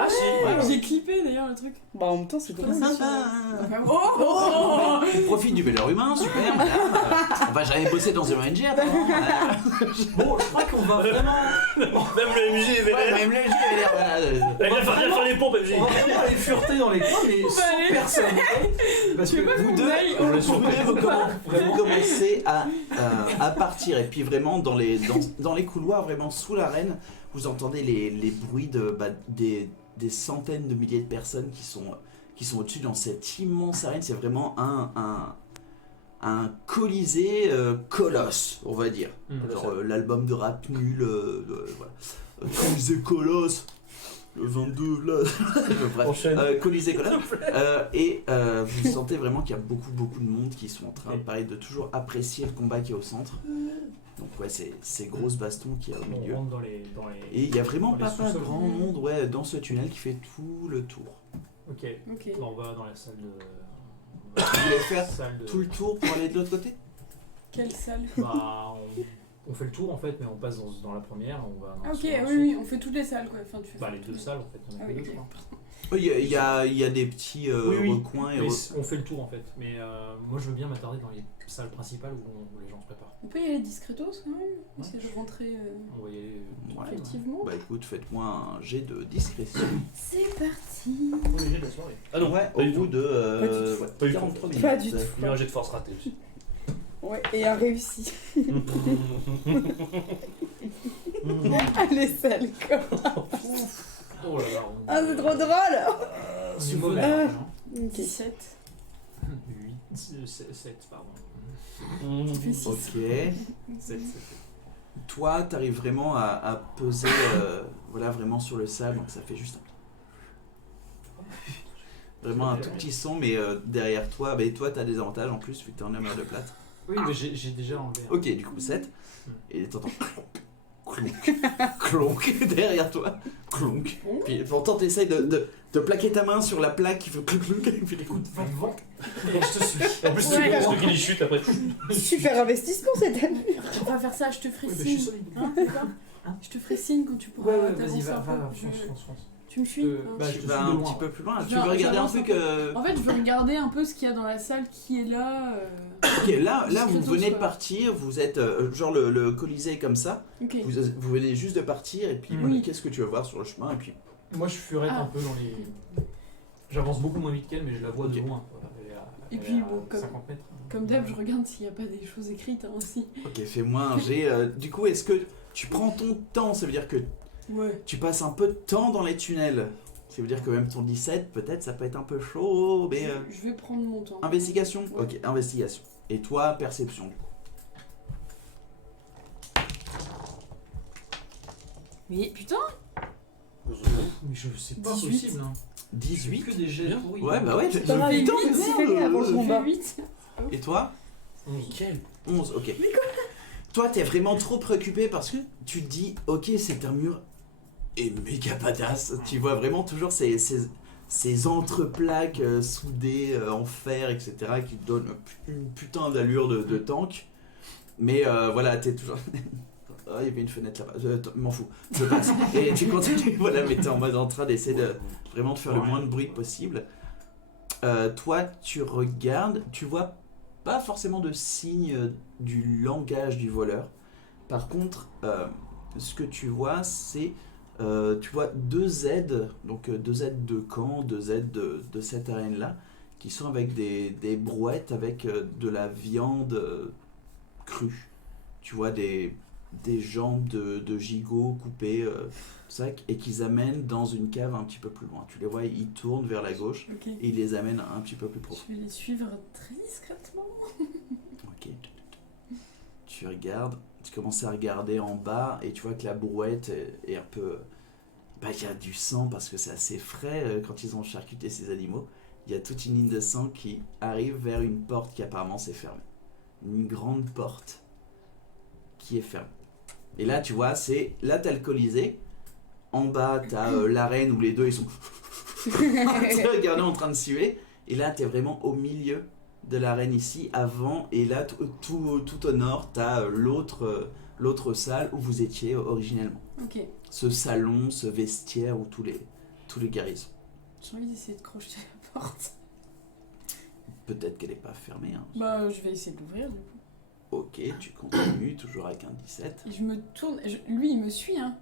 Ah si. crois. J'ai clippé d'ailleurs le truc. Bah en même temps c'est drôle. Oh, On profite du bel humain, super. Voilà. On va jamais bosser dans une ONG apparemment. Bon, je crois qu'on va vraiment. Même le MJ est Ouais, vénère. même l'ONG avait l'air. Voilà. Elle vient faire les pompes, MJ. On va vraiment aller fureter dans les coins, mais sans aller. personne. Parce que Vous deux, On laisse vous sur deux, vous commencez à partir et puis vraiment dans les couloirs, vraiment sous l'arène, vous entendez les bruits des centaines de milliers de personnes qui sont au-dessus dans cette immense arène. C'est vraiment un colisée colosse, on va dire. Genre l'album de rap nul, voilà. Colisée colosse. Le 22 là. Bref, Enchaîne. Colisée colosse. Et vous sentez vraiment qu'il y a beaucoup de monde qui sont en train de toujours apprécier le combat qui est au centre. Donc ouais, c'est ces grosses bastons qu'il y a au milieu. on rentre dans les. Et il y a vraiment dans les pas sous-sols. grand monde dans ce tunnel qui fait tout le tour. Ok. Ok. Bon, on va dans la salle de. Vous voulez faire Salle de. tout le tour pour aller de l'autre côté? Quelle salle? Bah, on fait le tour en fait, mais on passe dans la première, on va. Ah, ok, ensuite- oui, on fait toutes les salles quoi. Enfin, tu fais Bah, ça. les deux salles en fait, on a Ah que oui, deux, je ok. crois. Il y a des petits recoins. Mais on fait le tour en fait. Mais moi je veux bien m'attarder dans les salles principales où les gens se préparent. On peut y aller discretos quand même. Essayer de rentrer On va y aller. Ouais. effectivement. Bah écoute, faites-moi un jet de discrétion. C'est parti. Premier jet de la soirée. Ah non, Ouais, pas au du bout tout. de Pas du tout. 43 minutes. Pas du tout. Il y a un jet de force raté aussi. Ouais, et a réussi. Allez sale quoi. Oh là là. Ah c'est trop drôle. C'est mauvais. Ah. hein. Ok. 17. 8, 7, pardon. Ça fait 6. Ok. 7. Toi, t'arrives vraiment à peser voilà, vraiment sur le sable, donc ça fait juste vraiment un tout petit son, mais derrière toi, bah, et toi t'as des avantages en plus vu que t'es en armure de plate. Oui, mais j'ai déjà enlevé. Ok, du coup 7, et t'entends clonk, clonk derrière toi, clonk. Puis pourtant t'essayes de plaquer ta main sur la plaque qui fait clonk, clonk, et puis les coups de Va devant. Et je te suis. En plus, Ouais. c'est lui qui chute après. Super investissement cette année. On va faire ça, je te ferai Oui, mais je suis signe. solide. Hein, d'accord Je te ferai signe quand tu pourras Ouais, vas-y, t'avancer va, un peu. fonce. Tu me suis hein bah, tu je te vas suis de un loin, petit ouais. peu plus loin. Je Tu vais- veux regarder un j'avance truc. En fait, je veux regarder un peu ce qu'il y a dans la salle qui est là. Ok, là vous Discretos, venez de quoi. partir, vous êtes genre le Colisée est comme ça. Ok. Vous venez juste de partir et puis Oui. voilà, qu'est-ce que tu veux voir sur le chemin et puis Moi, je furette Ah. un peu dans les. J'avance beaucoup moins vite qu'elle, mais je la vois de Ok. loin. Voilà. Elle est Et puis, à bon, comme- 50 mètres. Comme d'hab, je regarde s'il n'y a pas des choses écrites hein, aussi. ok, fais-moi un jet. Du coup, est-ce que tu prends ton temps? Ça veut dire que Ouais. tu passes un peu de temps dans les tunnels. Ça veut dire que même ton 17, peut-être ça peut être un peu chaud, mais Je vais prendre mon temps. investigation. Ouais. Ok, investigation. Et toi, perception. Du coup. Mais putain, Mais c'est pas 18. possible. Hein. 18. Que des jets Bien. pourris. Ouais, bah ouais. Pas grave, putain, huit, mais c'est merde, fait avant le j'ai combat. fait 8. Et toi? 11, ok. Mais Toi, t'es vraiment trop préoccupé parce que tu te dis, ok, cette armure, est méga badass. Tu vois vraiment toujours ces entreplaques soudées en fer, etc. qui te donnent une putain d'allure de tank. Mais voilà, t'es toujours... Oh, il y avait une fenêtre là-bas, je m'en fous, je passe. Et tu continues, voilà, mais t'es en mode en train d'essayer de vraiment de faire le moins de bruit possible. Toi, tu regardes, tu vois pas forcément de signe du langage du voleur. Par contre, ce que tu vois, c'est tu vois deux aides, donc deux aides de camp, deux aides de cette arène-là, qui sont avec des brouettes avec de la viande crue. Tu vois des jambes de gigot coupées, et qu'ils amènent dans une cave un petit peu plus loin. Tu les vois, ils tournent vers la gauche Ok. et ils les amènent un petit peu plus profond. Je vais les suivre très discrètement. Ok. Tu regardes, tu commences à regarder en bas et tu vois que la brouette est un peu... Bah, il y a du sang parce que c'est assez frais quand ils ont charcuté ces animaux. Il y a toute une ligne de sang qui arrive vers une porte qui apparemment s'est fermée. Une grande porte qui est fermée. Et là, tu vois, c'est là t'as le Colisée. En bas, t'as l'arène où les deux ils sont regardez en train de suer. Et là, t'es vraiment au milieu de l'arène ici, avant. Et là, tout au nord, t'as l'autre salle où vous étiez originellement. Ok. Ce salon, ce vestiaire où tous les guerriers sont. J'ai envie d'essayer de crocheter la porte. Peut-être qu'elle n'est pas fermée. Hein. Bah, je vais essayer de l'ouvrir du coup. Ok, tu continues, toujours avec un 17. Et je me tourne. Lui, il me suit, hein.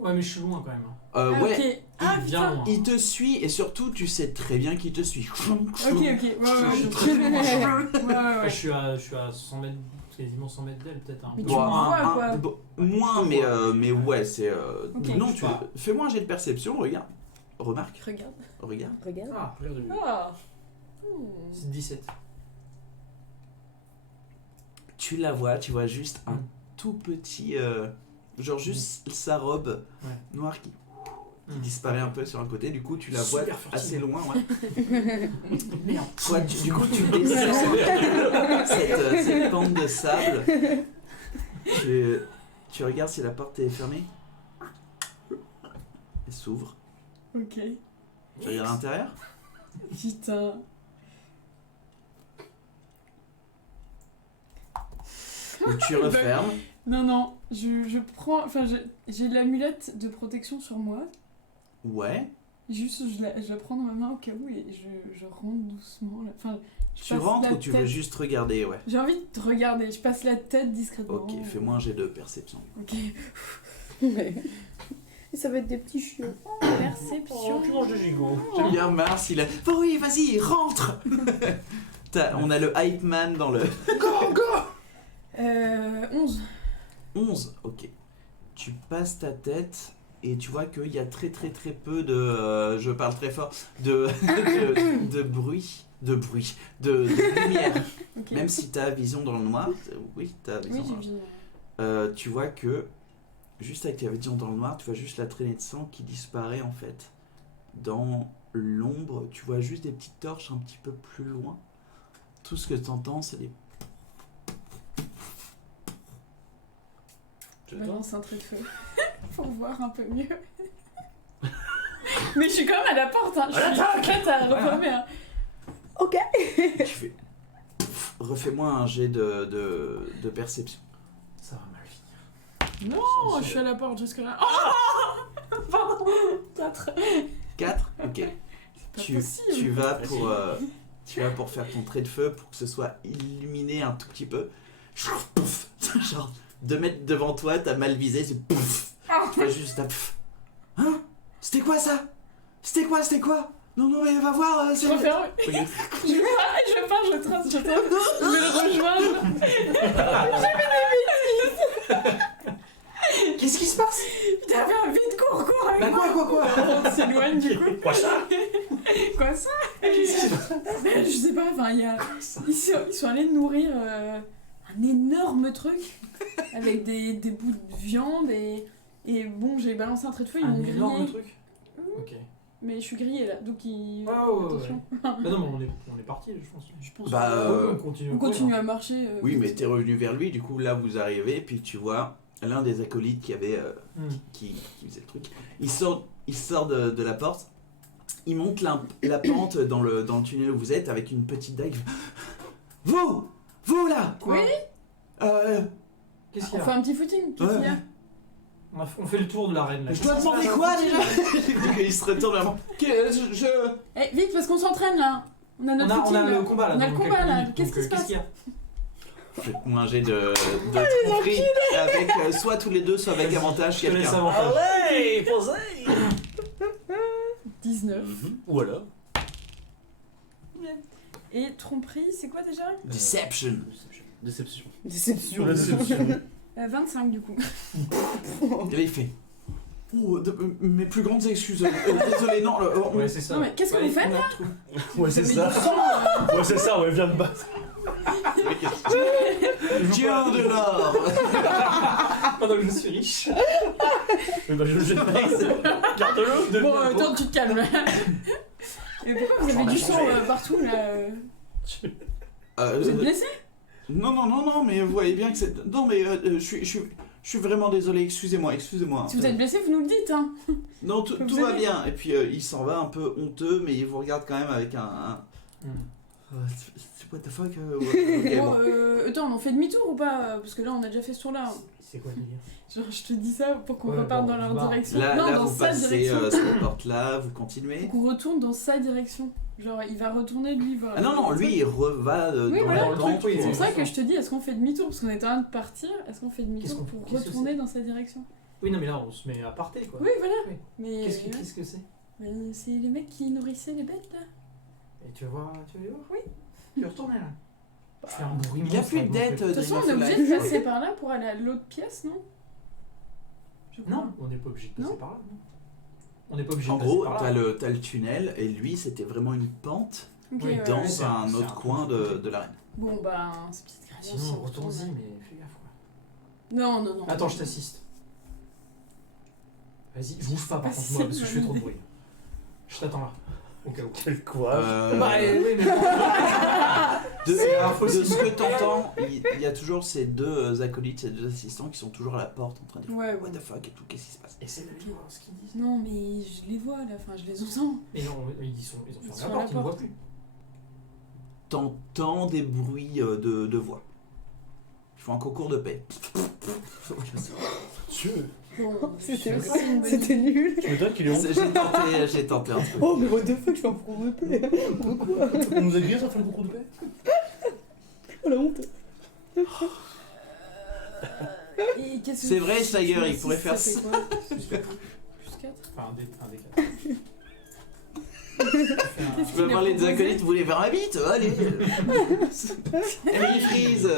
Ouais, mais je suis loin quand même. Ouais, Ok. Ah, Il vient putain. loin. il te suit et surtout, tu sais très bien qu'il te suit. Ok, ok. Ouais, Je suis ouais, très loin. ouais. Je suis à 100 mètres, quasiment 100 mètres d'elle, peut-être un Mais peu. tu Bon, vois, quoi. moins, mais ouais, c'est... Ok. Non, Je sais pas. fais-moi un jet de perception, regarde. Remarque, Regarde. regarde. Regarde. Ah, regarde mieux. Ah. C'est 17. Tu la vois, tu vois juste un tout petit... genre juste sa robe Ouais. noire qui disparaît un peu sur un côté. Du coup, tu la vois Super furtive. assez loin, ouais. Merde. Toi, du coup, tu descends cette pente de sable. Tu regardes si la porte est fermée. Elle s'ouvre. Ok. Tu regardes à l'intérieur. Putain. Ou tu refermes. Non, je prends. Enfin, j'ai l'amulette de protection sur moi. Ouais. Juste, je la prends dans ma main au cas où et je rentre doucement. Enfin, je Tu passe rentres la ou tu veux tête- juste regarder, ouais. J'ai envie de regarder, je passe la tête discrètement. Ok, fais-moi un jet de perception. Ok. Ouais. Et ça va être des petits chiots. Perception. Tu manges de gigot. J'aime bien Mars, il a... Oh oui, vas-y, rentre. On a le hype man dans le... 11. 11, ok. Tu passes ta tête et tu vois qu'il y a très peu de... je parle très fort. De bruit. De lumière. Ok. Même si t'as vision dans le noir. Oui, t'as vision Oui, dans j'ai le vu. noir. Tu vois que... Juste avec ta vision dans le noir, tu vois juste la traînée de sang qui disparaît en fait. Dans l'ombre, tu vois juste des petites torches un petit peu plus loin. Tout ce que t'entends, c'est des... Je balance un trait de feu. Pour voir un peu mieux. Mais je suis quand même à la porte, hein. Je suis prête à refermer. Hein. Ok. Tu fais... Refais-moi un jet de perception. Ça va mal finir. Non, je suis à la porte jusque là. Oh pardon. 4. 4 Ok. Pas Tu possible. vas pour faire ton trait de feu pour que ce soit illuminé un tout petit peu. Pouf. Genre 2 mètres devant toi, t'as mal visé, c'est pouf. Tu vois juste un pouf. Hein? C'était quoi ça? C'était quoi? Non, mais va voir. Je referme. Regarde. Je trace. Je vais le rejoindre. Qu'est-ce qui se passe? Putain, fais un vite cours avec Bah moi. quoi? On s'éloigne du coup. Quoi ça? Quoi ça? Je sais pas, enfin, ils sont allés nourrir un énorme truc avec des bouts de viande et bon, j'ai balancé un trait de feu, ils m'ont Un grillé. énorme truc. Ok. Mais je suis grillée là, donc il. Ouais. Attention. Bah non, mais on est parti, je pense. Je pense Bah, que- On continue. on continue à marcher. Oui, mais t'es revenu vers lui, du coup là vous arrivez, puis tu vois l'un des acolytes qui avait qui faisait le truc. Il sort de la porte, il monte la pente dans le tunnel où vous êtes avec une petite dague. Vous là. Quoi? Oui. Qu'est-ce qu'il On y fait a un petit footing, qu'est-ce qu'il y a? On fait le tour de l'arène là. Je dois demander quoi déjà? Il se retourne vers moi. Eh, vite, parce qu'on s'entraîne là. On a notre On footing. a là. le combat là. On a dans le quelques combat, là. minutes, Qu'est-ce donc, qui se passe? qu'il y a? Faites-moi un jet de tromperie avec soit tous les deux, soit avec avantage Je te laisse quelqu'un. avantage. Allez, posez 19. Ou alors Et tromperie, c'est quoi déjà? Deception. Déception. Déception. Déception. 25 du coup. Et là il fait. Oh, mes plus grandes excuses. Désolé, non. Ouais, c'est ça. Non mais qu'est-ce que Ouais, vous faites? on a trop- Ouais, c'est Mais ça. du sang, Ouais, c'est ça, ouais, viens me battre. Dieu de l'or. Pendant que je suis riche. Mais bah, je le jette de maïs. Garde-le. Bon, attends, tu te calmes. Et pourquoi vous avez du sang partout là? Vous êtes blessé? Non, mais vous voyez bien que c'est. Non, mais je suis vraiment désolé, excusez-moi. Si vous êtes blessé, vous nous le dites, hein. Non, Vous tout va allez- bien. Et puis il s'en va un peu honteux, mais il vous regarde quand même avec un. What the fuck ok, Bon, bon. attends, on fait demi-tour ou pas? Parce que là, on a déjà fait ce tour-là. C'est quoi le délire? Genre, je te dis ça pour qu'on Ouais, reparte bon, dans leur on se barre. direction. Là, non, là dans vous sa passez direction. cette porte-là, vous continuez. Faut qu'on retourne dans sa direction. Genre, il va retourner lui voir. Ah non, lui il reva Oui, dans voilà, le le temps. truc, oui, C'est pour ça c'est que je te dis, est-ce qu'on fait demi-tour? Parce qu'on est en train de partir, est-ce qu'on fait Qu'est-ce demi-tour qu'on- pour qu'est-ce que retourner dans sa direction? Oui, non, mais là, on se met à parter quoi. Oui, voilà. Oui. Mais Qu'est-ce que c'est? c'est les mecs qui nourrissaient les bêtes là. Et tu vas voir? Oui. Tu veux retourner là? Fais un bruit Il y a monstre, plus là, de donc, dettes. De toute façon, on est obligé de passer par là pour aller à l'autre pièce, non? Je crois. Non, on n'est pas obligé de passer Non. par là. Non. On n'est pas obligé En de passer gros, par là. t'as le tunnel et lui c'était vraiment une pente Ok, Oui, ouais, dans ouais. c'est un c'est autre un coin peu de l'arène. Bon, bah, c'est petite gradient. Sinon, retourne-y, mais fais gaffe quoi. Non. Attends, je t'assiste. Vas-y, bouge pas par Ah, contre moi c'est parce que je fais trop de bruit. Je t'attends là. Au cas où. Quel courage. Bah, oui, mais bon. De impossible. ce que t'entends, il y a toujours ces deux acolytes, ces deux assistants qui sont toujours à la porte en train de dire Ouais, what ouais. the fuck et tout, qu'est-ce qui se passe? Essaie de bien voir ce qu'ils disent. Non, mais je les vois là, enfin, je les entends. Mais non, ils ont Ils fermé sont la à porte, la ils ne voient porte. plus. T'entends des bruits de voix. Ils font un concours de paix. Dieu. Bon, C'était c'est une bonne c'était nul. Tu m'étonnes qu'il est honte. J'ai tenté un truc. Oh, mais what the fuck, je fais un concours de paix. Pourquoi? On nous a grillé sans faire le concours de paix. Oh la honte. Et qu'est-ce que C'est vrai, tu- Steiger, tu il pourrait faire fait ça. quoi? Plus 4. Enfin, un des quatre. Tu peux parler des acolytes, vous voulez faire ma bite? Allez. Emily Freeze.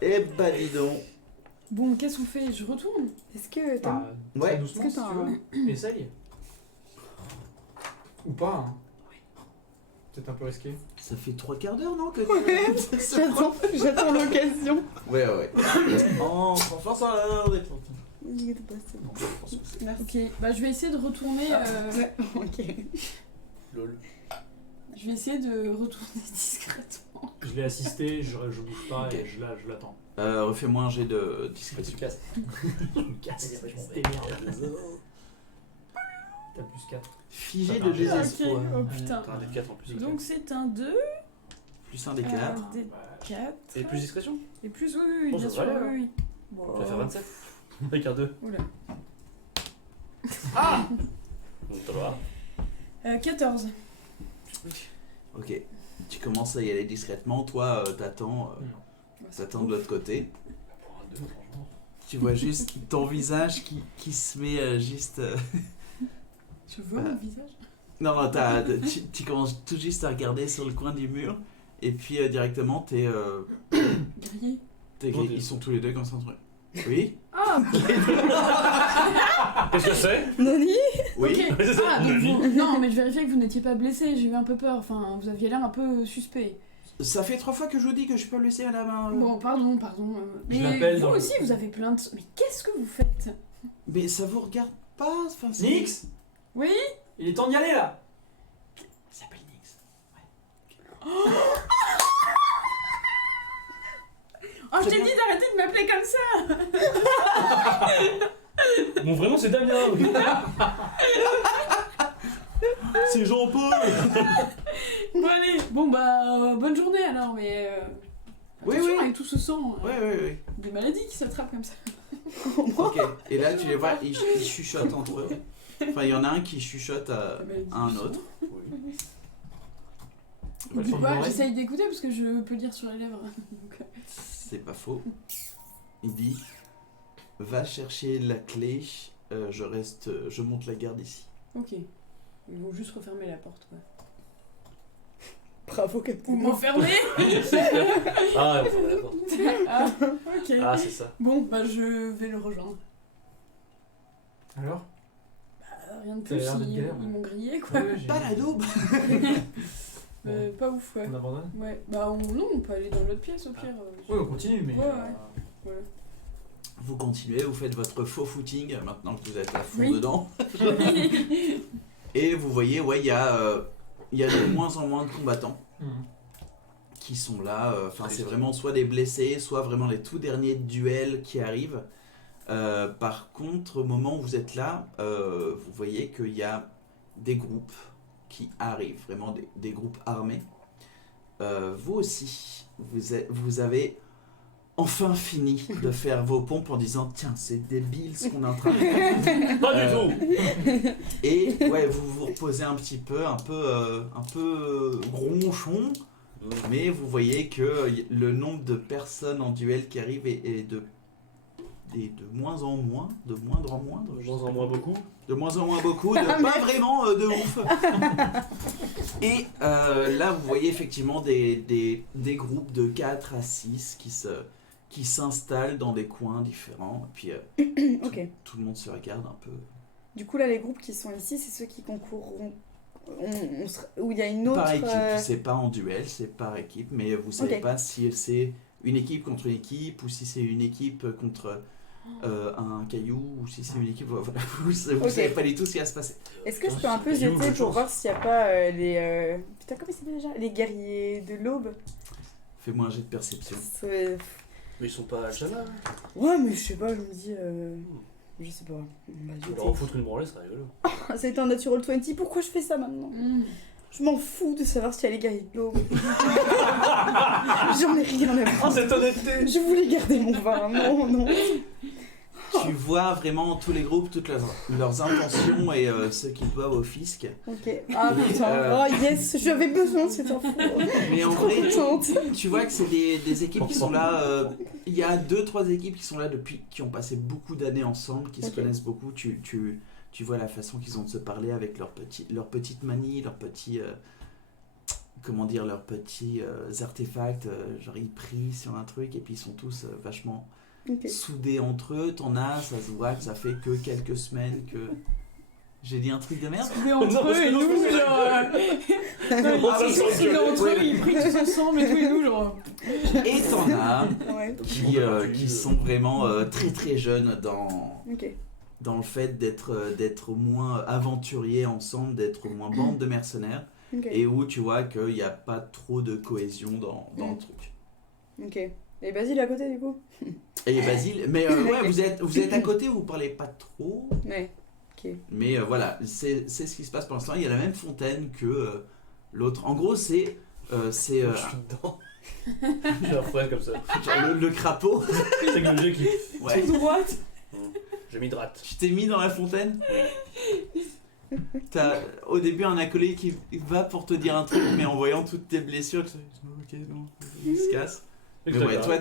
Eh bah dis donc. Bon, qu'est-ce qu'on fait? Je retourne. Est-ce que t'as. Bah, Ouais. très doucement Est-ce si que tu t'as veux. Essaye. Ou pas, hein. Peut-être un peu risqué. Ça fait 3 quarts d'heure, non que J'attends l'occasion. Ouais. Oh, franchement, ça a l'air d'être. Il est passé. Non, je pense que c'est- Merci. Ok, bah je vais essayer de retourner. Ok. Lol. Je vais essayer de retourner discrètement. Je l'ai assisté, je bouge pas Ok. et je l'attends. Refais-moi un jet de discrétion. Tu casses. Je me casse, Je m'en c'était merde. T'as plus 4. Figé Ça de fait un jet. désespoir. Ok, oh putain. T'as un dé de 4 en plus. Donc c'est un 2, Plus un des 4. un des 4. Et plus discrétion. Et plus, oui, Bon, bien ça sûr, va aller, oui. Bon. Tu vas faire 27. Avec un 2. Oula. Donc t'as le droit. 14. Ok. Tu commences à y aller discrètement. Toi, t'attends de l'autre côté. Pour un 2, franchement. Tu vois juste ton visage qui se met juste. Je vois Bah. mon visage. Non, tu commences tout juste à regarder sur le coin du mur. Et puis directement, Grillé. Bon, ils sont tous les deux concentrés. Oui? Ah, Qu'est-ce que c'est? Nani? Oui? ok. C'est ça, Ah, donc Nani. vous... Non, mais je vérifiais que vous n'étiez pas blessé, j'ai eu un peu peur. Enfin, vous aviez l'air un peu suspect. Ça fait 3 fois que je vous dis que je suis pas blessé à la main. Bon, pardon. Je Mais l'appelle vous dans le- aussi, vous avez plein de... Mais qu'est-ce que vous faites? Mais ça vous regarde pas? Enfin, c'est- Nix Oui. Il est temps d'y aller là. Il s'appelle Nix. Oh, je Très t'ai bien. dit d'arrêter de m'appeler comme ça. Bon, vraiment, c'est Damien. C'est Jean-Paul. Bon allez, bon bah bonne journée alors, mais Oui, attention, oui. avec tout ce sang, Ouais. des maladies qui s'attrapent comme ça. Ok. Et là, tu les vois, ils chuchotent entre eux. Enfin, il y en a un qui chuchote à Des maladies un du sang. autre. Ouais, Du coup, le oreille. j'essaye d'écouter parce que je peux lire sur les lèvres. Donc, C'est pas faux. Il dit va chercher la clé. Je monte la garde ici. ok. Ils vont juste refermer la porte, quoi. Bravo, Ou Captain. m'enfermer. Ah, on ferme la porte. Ah, ok. Ah, c'est ça. Bon, bah je vais le rejoindre. Alors Rien de T'as plus, l'air d'être ils galère, ils ouais. m'ont grillé, quoi. Ouais, j'ai- Pas la daube. Pas ouf, ouais. On abandonne. Ouais, bah non, on peut aller dans l'autre pièce au pire. Oui, on continue, mais. Ouais. Ouais. Vous continuez, vous faites votre faux footing maintenant que vous êtes à fond Oui. dedans. Et vous voyez, ouais, il y a de moins en moins de combattants Mhm. qui sont là. Enfin, c'est vraiment soit des blessés, soit vraiment les tout derniers duels qui arrivent. Par contre, au moment où vous êtes là, vous voyez qu'il y a des groupes qui arrivent, vraiment des groupes armés. Vous aussi, vous avez enfin fini de faire vos pompes en disant tiens, c'est débile ce qu'on est en train de faire. Pas du Euh, tout. Et ouais, vous vous reposez un petit peu, un peu gronchon, mais vous voyez que le nombre de personnes en duel qui arrivent est de moins en moins, de moindre en moindre. De moins en moins beaucoup. De moins en moins beaucoup, de pas vraiment de ouf. Et là, vous voyez effectivement des groupes de 4 à 6 qui s'installent dans des coins différents. Et puis Ok. tout le monde se regarde un peu. Du coup, là, les groupes qui sont ici, c'est ceux qui concourront. Où il y a une autre. Par équipe, c'est pas en duel, c'est par équipe, mais vous savez Ok. pas si c'est une équipe contre une équipe ou si c'est une équipe contre un caillou ou si c'est une équipe. Voilà, vous Ok. savez pas du tout ce qui va se passer. Est-ce que je peux un peu Il y a eu jeter beaucoup de pour chance. voir s'il n'y a pas les. Putain, comment ils s'appellent déjà? Les guerriers de l'aube. Fais-moi un jet de perception. C'est- Mais ils sont pas à Chana. Ouais, mais je sais pas, je me dis. Je sais pas. On va On leur en foutre une branlée, c'est rigolo. jeter. Ça a été un Natural 20, pourquoi je fais ça maintenant? Mm. Je m'en fous de savoir s'il y a les guerriers de l'aube. J'en ai rien à Oh, foutre. cette honnêteté. Je voulais garder mon vin, non. Tu vois vraiment tous les groupes, toutes leurs intentions et ce qu'ils doivent au fisc. Ok. Ah Et, putain. Oh yes, j'avais besoin de cette info. Mais en Trop vrai, contente. tu vois que c'est des équipes qui sont là. Il y a 2-3 équipes qui sont là depuis, qui ont passé beaucoup d'années ensemble, qui se Ok. connaissent beaucoup. Tu vois la façon qu'ils ont de se parler avec leurs petites manies, leurs petits. Comment dire, leurs petits artefacts. Genre ils prient sur un truc et puis ils sont tous vachement Ok. soudés entre eux. T'en as, ça se voit que ça fait que quelques semaines que. J'ai dit un truc de merde? Mais Non, entre parce eux que et non, nous, parce que genre. Ah, Ils ça, sont c'est soudés vrai. entre eux, Ouais. ils prient tous ensemble et tout, et nous, genre. Et t'en as Ouais. qui sont vraiment très très jeunes Ok. dans le fait d'être moins aventuriers ensemble, d'être moins bande de mercenaires, Ok. et où tu vois qu'il n'y a pas trop de cohésion dans le truc. Ok. Et Basile à côté du coup? Et Basile, mais ouais, vous êtes à côté, vous parlez pas trop, Ouais. Ok. mais voilà, c'est ce qui se passe pour l'instant. Il y a la même fontaine que l'autre. En gros, c'est Je suis dedans. J'ai un problème comme ça. genre le crapaud. C'est que le jeu qui. Ouais. Droite. Je m'hydrate. Tu t'es mis dans la fontaine. T'as au début un acolyte qui va pour te dire un truc, mais en voyant toutes tes blessures, tu fais, ok, non, il se casse. Mais ouais, toi,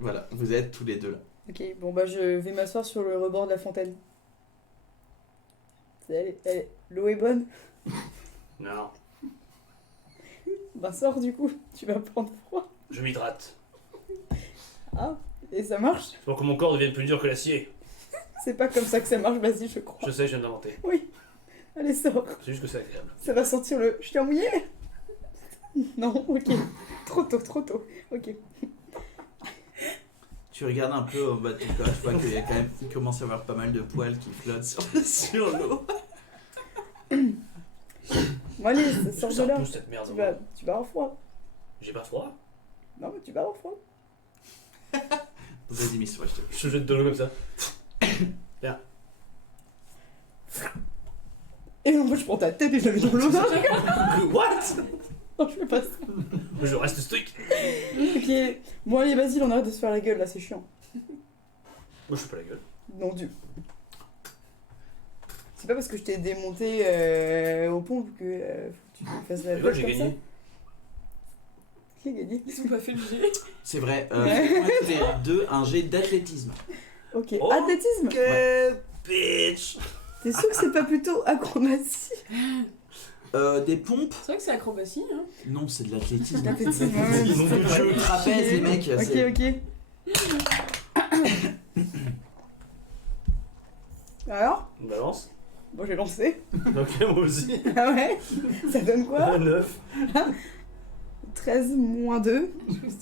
voilà, vous êtes tous les deux là. Ok. Bon bah je vais m'asseoir sur le rebord de la fontaine. L'eau est bonne. Non, Bah sors du coup. Tu vas prendre froid. je m'hydrate. Ah. Et ça marche? C'est pour que mon corps devienne plus dur que l'acier. C'est pas comme ça que ça marche, Basile, je crois. Je sais, je viens d'inventer. Allez, sors. C'est juste que c'est agréable. Ça va sentir le. Je suis mouillé. Non, ok. Trop tôt. Ok. Tu regardes un peu au bas de ton corps, tu vois qu'il y a quand même, il commence à y avoir pas mal de poils qui flottent sur l'eau. Bon, allez, sors de sors là. tout cette merde. Tu vas avoir froid. J'ai pas froid. Non, mais tu vas avoir froid. Vas-y, Miss Watch. Je te jette de l'eau comme ça. Et en fait, je prends ta tête et je la mets dans l'eau. Non, What? je fais pas ça. Je reste stoïque. Ok. Bon, allez, vas-y, on arrête de se faire la gueule là, c'est chiant. Moi je fais pas la gueule. Non, Dieu. C'est pas parce que je t'ai démonté aux pompes que faut que tu me fasses la Mais moi gueule j'ai comme ça. gagné. Qui a gagné? Ils ont pas fait le jet. C'est vrai. Ouais. Faites deux un jet d'athlétisme. Ok. Oh. Athlétisme? Ok, bitch. T'es sûr que c'est pas plutôt acrobatie? Des pompes? C'est vrai que c'est acrobatie, hein. Non, c'est de l'athlétisme. L'athlétisme, ouais. Ils ont fait le jeu. Trapèze, les mecs. c'est- Ok, ok. Alors? On balance. Bon, j'ai lancé. Ok, moi aussi. Ah ouais? Ça donne quoi? 9. 13 moins 2.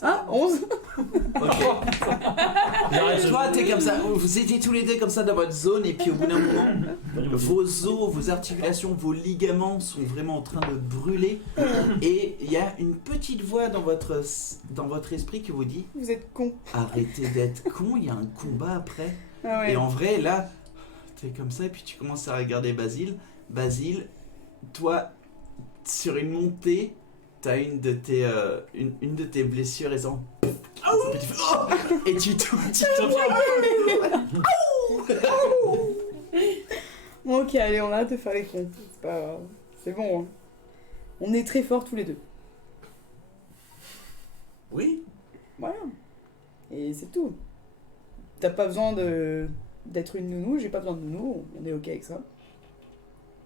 Ah, 11. Ok. Toi, t'es comme ça. Vous étiez tous les deux comme ça dans votre zone, et puis au bout d'un moment, vos os, vos articulations, vos ligaments sont vraiment en train de brûler. Et il y a une petite voix dans votre esprit qui vous dit Vous êtes con. arrêtez d'être con, il y a un combat après. Ah ouais. Et en vrai, là, t'es comme ça, et puis tu commences à regarder Basile. Basile, toi, sur une montée, t'as une de tes blessures et ça. Et tu fais, oh et tu tombes. Bon, ok, allez, on arrête de faire les cons. C'est pas... C'est bon, hein. On est très forts tous les deux. Oui. Voilà. Et c'est tout. T'as pas besoin d'être une nounou, j'ai pas besoin de nounou, on est ok avec ça.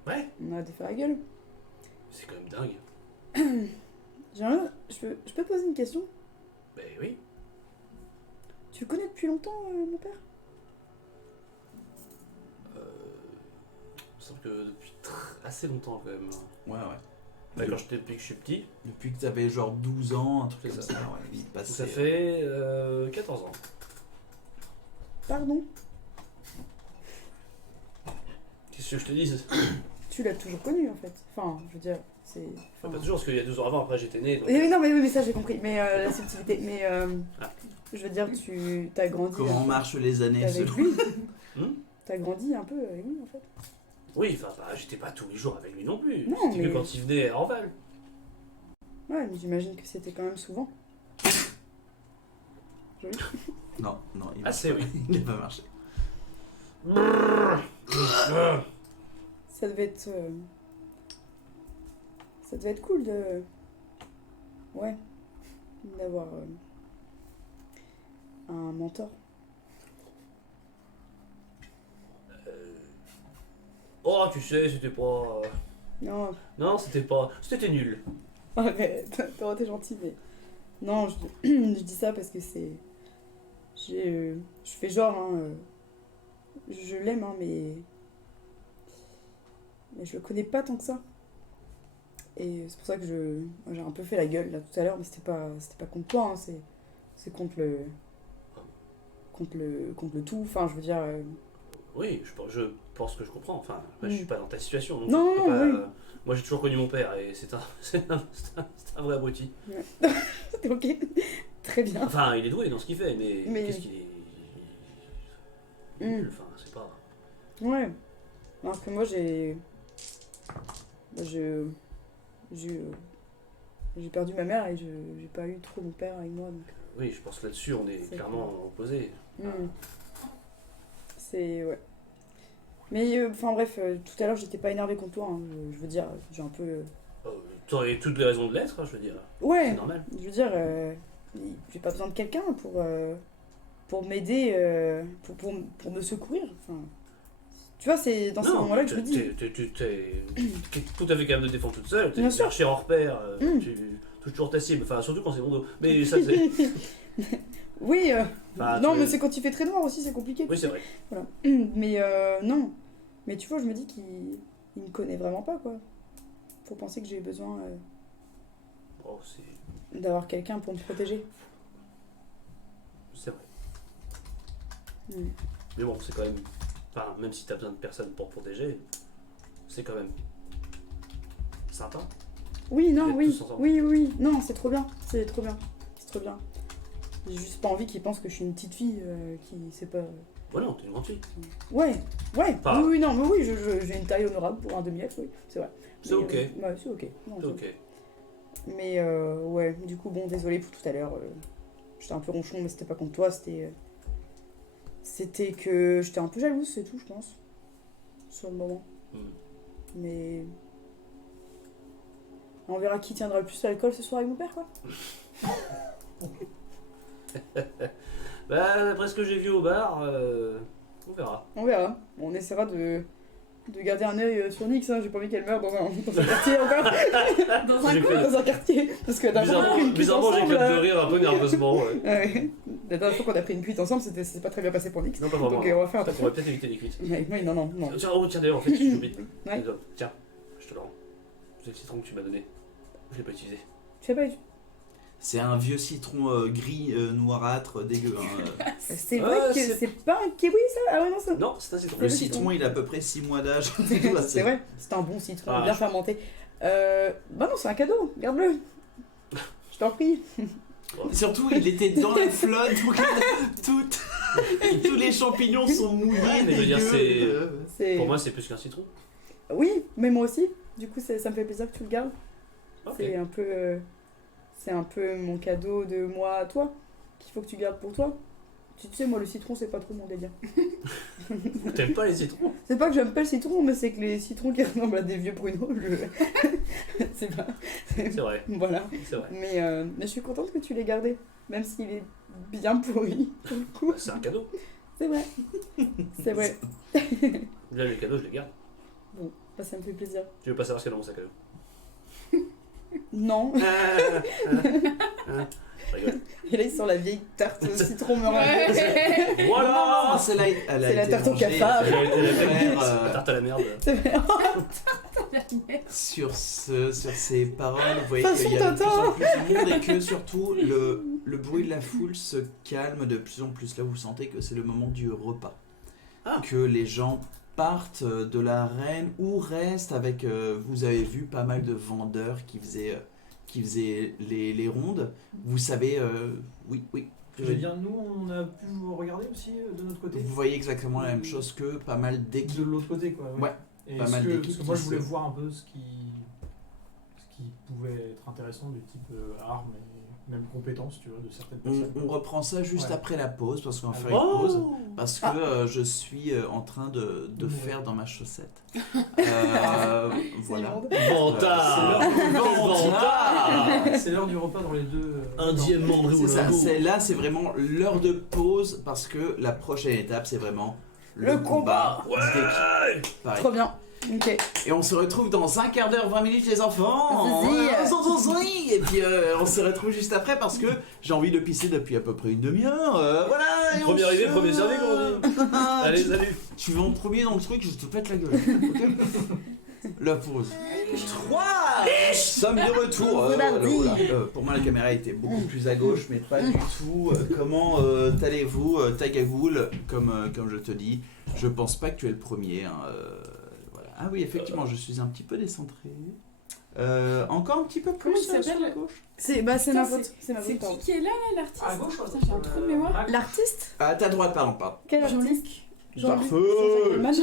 Ouais. On arrête de faire la gueule. C'est quand même dingue. Je peux te poser une question? Ben oui. Tu le connais depuis longtemps, mon père? Il me semble que depuis assez longtemps quand même. Ouais, ouais. Bah, depuis que je suis petit. Depuis que t'avais genre 12 ans, un truc C'est comme ça. ça, ouais, il passait. Ça fait 14 ans. Pardon? Qu'est-ce que je te dis? Tu l'as toujours connu en fait. Enfin, je veux dire, c'est. Pas enfin- toujours, parce qu'il y a 2 ans avant, après j'étais né. Donc... Oui, non, mais ça j'ai compris. Mais la subtilité. Mais Ah. je veux dire, tu t'as grandi. Comment marchent les années avec selon. lui. Hmm. T'as grandi un peu avec lui en fait. Oui, enfin, bah, j'étais pas tous les jours avec lui non plus. Non, C'était mais- que quand il venait à Orval. Ouais, mais j'imagine que c'était quand même souvent. Non, non, il Ah, c'est oui. il n'a pas marché. Ça devait être. Ça devait être cool de. Ouais. D'avoir un mentor. Oh, tu sais, c'était pas. Non, Non, c'était pas. C'était nul. arrête, t'es gentil, mais. Non, je dis ça parce que c'est. Je fais genre, hein. Je l'aime, hein, mais. Mais je le connais pas tant que ça. Et c'est pour ça que j'ai un peu fait la gueule là tout à l'heure, mais c'était pas contre toi, hein, c'est contre le. Contre le tout, enfin, je veux dire. Oui, je pense que je comprends. Enfin, moi, je suis pas dans ta situation. Donc Non, je peux non, pas- oui. Moi, j'ai toujours connu mon père et c'est un vrai abruti. Ok, très bien. Enfin, il est doué dans ce qu'il fait, mais, Mais- qu'est-ce qu'il est. Mm. Nul, enfin, c'est pas. Ouais. Alors que moi, j'ai perdu ma mère et j'ai pas eu trop mon père avec moi. Donc. Oui, je pense que là-dessus, on est C'est clairement opposés. C'est. Ouais. Mais enfin bref, tout à l'heure, j'étais pas énervée contre toi. Hein. Je veux dire, j'ai un peu. T'aurais toutes les raisons de l'être, hein, je veux dire. C'est Ouais, normal. je veux dire, j'ai pas besoin de quelqu'un pour m'aider, pour me secourir. Enfin, tu vois, c'est dans ce moment-là que je me dis. T'es tout à fait capable de défendre toute seule. T'es Bien sûr. cher hors pair. Mm. Tu touches toujours ta cible. Enfin, surtout quand c'est mon dos. Mais ça, c'est. Oui, Enfin, non, tu- mais c'est quand il fait très noir aussi, c'est compliqué. Oui, c'est vrai. Voilà. Mais non. Mais tu vois, je me dis qu'il me connaît vraiment pas, quoi. Faut penser que j'ai besoin Oh, c'est d'avoir quelqu'un pour me protéger. vrai. Mm. Mais bon, c'est quand même. Enfin, même si t'as besoin de personne pour protéger, c'est quand même. Sympa. Oui, non, Vous êtes oui. tous ensemble. Oui. Non, c'est trop bien. C'est trop bien. J'ai juste pas envie qu'ils pensent que je suis une petite fille qui sait pas. Ouais, non, t'es une grande fille. Ouais. Pas- Oui, non, mais oui, j'ai une taille honorable pour un demi-elfe, oui, c'est vrai. C'est Mais, ok. Ouais, c'est ok. Non, C'est c'est ok. Mais ouais, du coup, bon, désolé pour tout à l'heure. J'étais un peu ronchon, mais c'était pas contre toi, c'était que j'étais un peu jalouse, c'est tout, je pense. Sur le moment. Mais. On verra qui tiendra le plus l'alcool ce soir avec mon père, quoi. Bah, d'après ce que j'ai vu au bar, on verra. On verra. On essaiera de garder un œil sur Nyx, hein. J'ai pas envie qu'elle meure dans un quartier encore. Dans un J'ai coup. fait- Dans un quartier. Parce que la dernière fois qu'on a pris une cuite Bizarrement, ensemble. j'éclate de rire un peu nerveusement. Ouais. Ouais. La dernière fois qu'on a pris une cuite ensemble, c'est pas très bien passé pour Nyx. Non, pas vraiment. Donc on va faire On attention. pourrait peut-être éviter les cuites. Ouais, non. Tiens, d'ailleurs, en fait, j'ai oublié. Ouais. Tiens, je te le rends. C'est le citron que tu m'as donné. Je l'ai pas utilisé. Je sais pas, C'est un vieux citron gris, noirâtre, dégueu. Hein. c'est Ah, vrai que c'est- c'est pas un kiwi ça. Ah ouais, non, ça. Non, c'est un citron. Le citron, il a à peu près 6 mois d'âge. C'est vrai, c'est un bon citron, Ah, bien je- fermenté. Bah non, c'est un cadeau, garde-le. Je t'en prie. Surtout, il était dans la flotte, donc tous les champignons sont mouillés, mais je veux dire, dégueux. C'est... Pour moi, c'est plus qu'un citron. Oui, mais moi aussi. Du coup, ça me fait plaisir que tu le gardes. Ok. C'est un peu mon cadeau de moi à toi, qu'il faut que tu gardes pour toi. Tu sais, moi, le citron, c'est pas trop mon délire. T'aimes pas les citrons? C'est pas que j'aime pas le citron, mais c'est que les citrons qui ressemblent à des vieux pruneaux, c'est pas... C'est vrai, Voilà. c'est vrai. Mais je suis contente que tu l'aies gardé, même s'il est bien pourri, pour le coup. C'est un cadeau. C'est vrai. C'est vrai. Là, les cadeaux, je les garde. Bon, bah, ça me fait plaisir. Tu veux pas savoir ce qu'il y a dans mon sac à dos? Non. Je rigole. Et là, ils sont la vieille tarte au citron meringue. Ouais. Voilà. Celle-là, elle a C'est la été tarte au mangée, cafard. J'ai été la frère, tarte à la merde. C'est vrai. sur ces paroles, vous voyez Façon qu'il y a de plus Tintin. en plus de monde et que surtout le bruit de la foule se calme de plus en plus. Là, vous sentez que c'est le moment du repas. Ah. Que les gens partent de l'arène ou restent avec... vous avez vu pas mal de vendeurs qui faisaient les rondes. Vous savez... oui. Je veux dire, nous, on a pu regarder aussi de notre côté. Vous voyez exactement la même chose que pas mal De d'équipes. l'autre côté, quoi. Ouais, Et pas ce mal que- d'équipes Parce que moi, qui je voulais se- voir un peu ce qui pouvait être intéressant du type armes et même compétences, tu vois, de certaines personnes. On reprend ça juste Ouais. après la pause parce qu'on va Ah faire oui. une pause. Oh. Parce que je suis en train de Ouais. faire dans ma chaussette. Voilà. immonde. Vantard. Vantard. C'est l'heure du repas dans les deux. Indienne Mandré C'est ça, Oulindou. là c'est vraiment l'heure de pause parce que la prochaine étape c'est vraiment Le combat. d'équipe. Pareil. Trop bien. Ok. Et on se retrouve dans un quart d'heure, 20 minutes les enfants. Vas-y. Et puis on se retrouve juste après parce que j'ai envie de pisser depuis à peu près une demi-heure. Voilà. et on Premier arrivé, se- premier servi, comme on dit. Allez, salut. Tu vas en premier dans le truc, je te pète la gueule. Ok. La pause. 3 Nous sommes de retour. Pour moi, la caméra était beaucoup plus à gauche, mais pas du tout. Comment allez-vous, Tagagoul, comme je te dis, je pense pas que tu es le premier. Hein, voilà. Ah oui, effectivement, je suis un petit peu décentré. Encore un petit peu Comment plus il s'appelle sur la gauche. C'est Putain, ma faute. C'est ma C'est faute. pardon. qui est là, l'artiste À gauche, Putain, j'ai un trou de mémoire. L'artiste À ta droite, pardon, pardon. Quel artiste Jean-Luc. Jean-Luc. Parfait.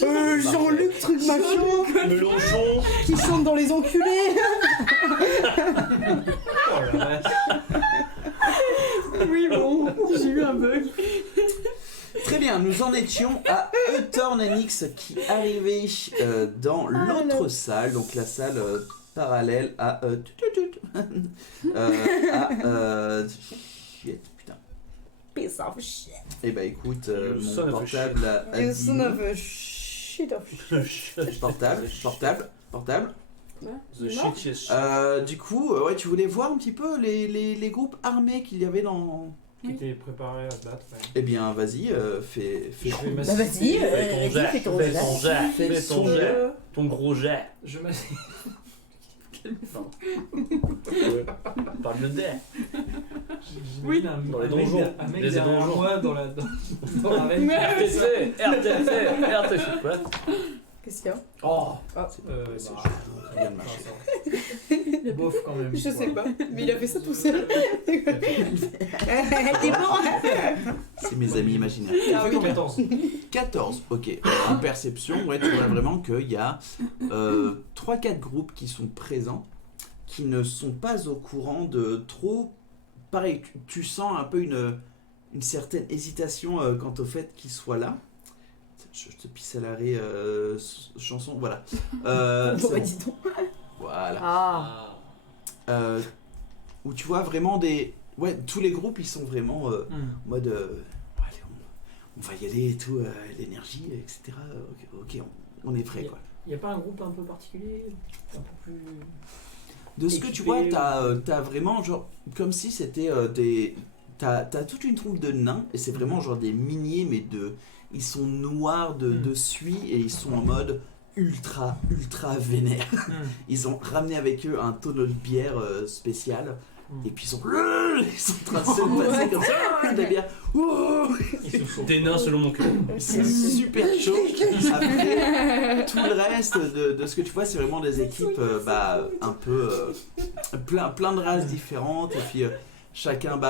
Jean-Luc. Jean-Luc, truc machin, Mélenchon. qui chante dans les enculés. Oh la vache. Oui, bon, j'ai eu un bug. Très bien, nous en étions à Eutornenix qui arrivait dans l'autre alors. salle, donc la salle parallèle à shit, putain. Piece of shit. Eh bah écoute, You son mon of a portable a You dit son non. of a shit of shit. Portable. The shit. Du coup, ouais, tu voulais voir un petit peu les groupes armés qu'il y avait dans... Qui était préparé à se battre. Ouais. Eh bien, vas-y, fais Je vais Bah m'assister. vas-y, Fais ton dis, jet. fais ton jet. Fais ton jet. Ton gros jet. Je m'assieds. Parle de dé. Oui, Dans les donjons. Un mec Les derrière donjons. moi dans la reine. RTC. RTC. RTC. Quoi? Qu'est-ce qu'il y a? Oh C'est Bah, chaud, ça vient de marcher. bof quand même. Je sais quoi. pas, mais il a fait ça tout seul. T'es bon? C'est mes amis imaginaires. Ah oui. 14. 14, ok. En perception, ouais, tu vois vraiment qu'il y a 3-4 groupes qui sont présents, qui ne sont pas au courant de trop. Pareil, tu sens un peu une certaine hésitation quant au fait qu'ils soient là. Je te pisse à l'arrêt, chanson, voilà. Bon, c'est bah, bon. dis donc. Voilà. Ah. Où tu vois vraiment des. Ouais, tous les groupes ils sont vraiment en mode. Allez, on va y aller et tout, l'énergie, etc. Ok, on est prêt quoi. Il n'y a pas un groupe un peu particulier? Un peu plus. De ce que tu vois, t'as vraiment genre. Comme si c'était des. T'as toute une troupe de nains et c'est vraiment genre des miniers, mais de. Ils sont noirs de suie et ils sont en mode ultra vénère. Ils ont ramené avec eux un tonneau de bière spécial. Et puis ils sont en train de se passer comme ça, de la bière. Ouh, Des nains selon mon cœur. c'est super chaud. Après, tout le reste de ce que tu vois, c'est vraiment des équipes un peu plein de races différentes. Et puis chacun,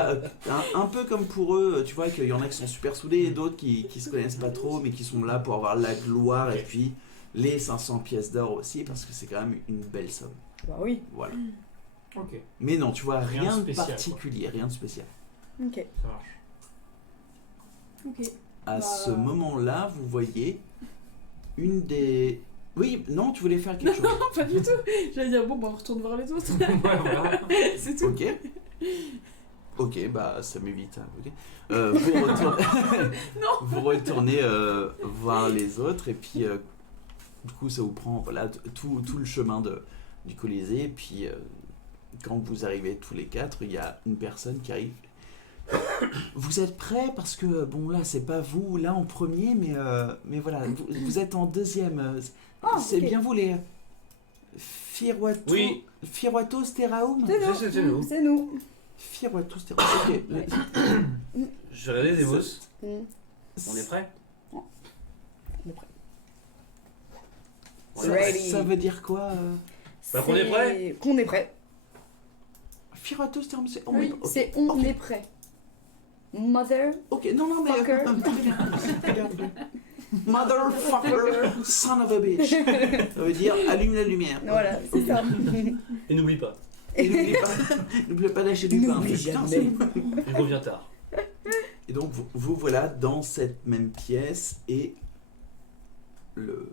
un peu comme pour eux, tu vois qu'il y en a qui sont super soudés et d'autres qui se connaissent pas trop, mais qui sont là pour avoir la gloire et puis les 500 pièces d'or aussi, parce que c'est quand même une belle somme. Bah oui. Voilà. Ok, Mais non, tu vois, Rien rien de de spécial, particulier, rien de spécial. Ok. ça marche. Ok. À Bah, ce moment-là, vous voyez une des... Oui, non, tu voulais faire quelque chose. Pas du tout. J'allais dire, bon, bah, on retourne voir les autres. Ouais, voilà. C'est tout. Ok. Ok, bah ça m'évite. Hein, ok. Vous retournez, vous retournez voir les autres et puis du coup ça vous prend voilà, tout le chemin du Colisée. Et puis quand vous arrivez tous les quatre, il y a une personne qui arrive. Vous êtes prêts parce que bon là c'est pas vous là en premier mais voilà vous êtes en deuxième. C'est ok. bien vous les Firuato, Oui. Firuato Steraum. C'est nous. C'est nous. Firuato Steraum. Ok. Je vais regarder Devos. Mm. On est prêt? On est prêt. On est prêt. Ready. Ça veut dire quoi Bah, qu'on est prêt. Qu'on est prêt. Firuato Steraum, c'est... Oui, ok. c'est on Ok. est prêt. Mother. Ok, non, mais... Fucker. Motherfucker, son of a bitch. Ça veut dire allume la lumière. Voilà, c'est ça. Et n'oublie pas, Et n'oublie pas d'acheter du pain. N'oublie Putain, jamais. il revient tard. Et donc vous voilà dans cette même pièce et le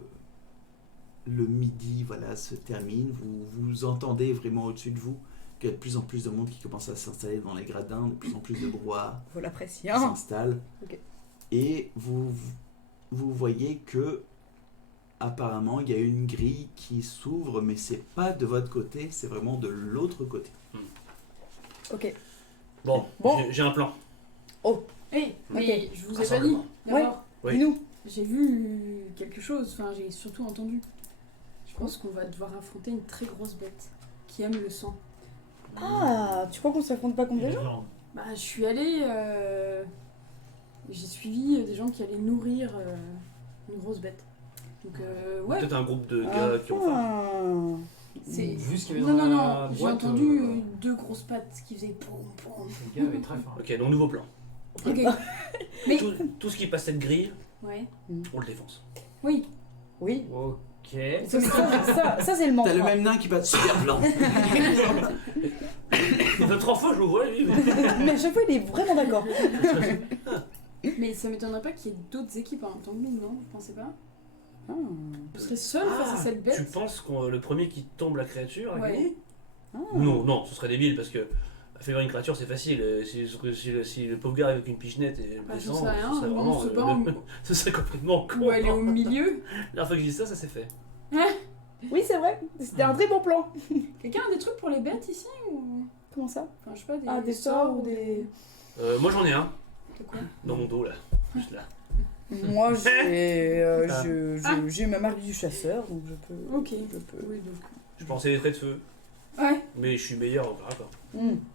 midi voilà se termine. Vous entendez vraiment au-dessus de vous qu'il y a de plus en plus de monde qui commence à s'installer dans les gradins, de plus en plus de brouhaha Faut qui l'apprécier. s'installe. Ok. Et vous voyez que apparemment il y a une grille qui s'ouvre, mais c'est pas de votre côté, c'est vraiment de l'autre côté. Ok. Bon, Bon. j'ai un plan. Hey, mais Ok. je vous ai pas dit. D'abord, Oui. Dis-nous. j'ai vu quelque chose. Enfin, j'ai surtout entendu. Je pense qu'on va devoir affronter une très grosse bête qui aime le sang. Ah, tu crois qu'on s'affronte pas contre des gens? Genre, Bah, je suis allée. J'ai suivi des gens qui allaient nourrir une grosse bête. Donc, ouais. Peut-être un groupe de gars qui ont faim. Ah. C'est... vu ce qu'il y avait Non, dans non, la non, j'ai boîte, entendu deux grosses pattes qui faisaient poum poum. Le gars avait très faim. Ok, donc nouveau plan. Ok. Mais. Tout ce qui passe cette grille, Ouais. on le défonce. Oui. Oui. Ok. Ça, c'est le mantra. T'as le même nain qui passe super blanc. Notre enfant, je le vois, lui. Mais à chaque fois, il est vraiment d'accord. Mais ça m'étonnerait pas qu'il y ait d'autres équipes en même temps que nous, non? Vous pensez pas? Ah. Je serais seule face à cette bête. Tu penses que le premier qui tombe la créature a Ouais. gagné? Ah. Non, ce serait débile parce que faire une créature c'est facile. Si le pauvre gars avec une pichenette et Bah, descend, j'en sais rien, ce serait bon, vraiment. c'est pas en- Ce serait complètement con. Ou aller au milieu. La dernière fois que j'ai dit ça, ça s'est fait. Oui, c'est vrai. C'était un très bon plan. Quelqu'un a des trucs pour les bêtes ici ou... Comment ça? Enfin, je sais pas, des, Ah, des sorts ou des... Moi j'en ai un, De quoi? dans mon dos là. Juste là. Moi, Ah. j'ai ma marque du chasseur, donc je peux... Ok. Je peux... Oui, donc... Je pensais les traits de feu, Ouais. mais je suis meilleur au rapport.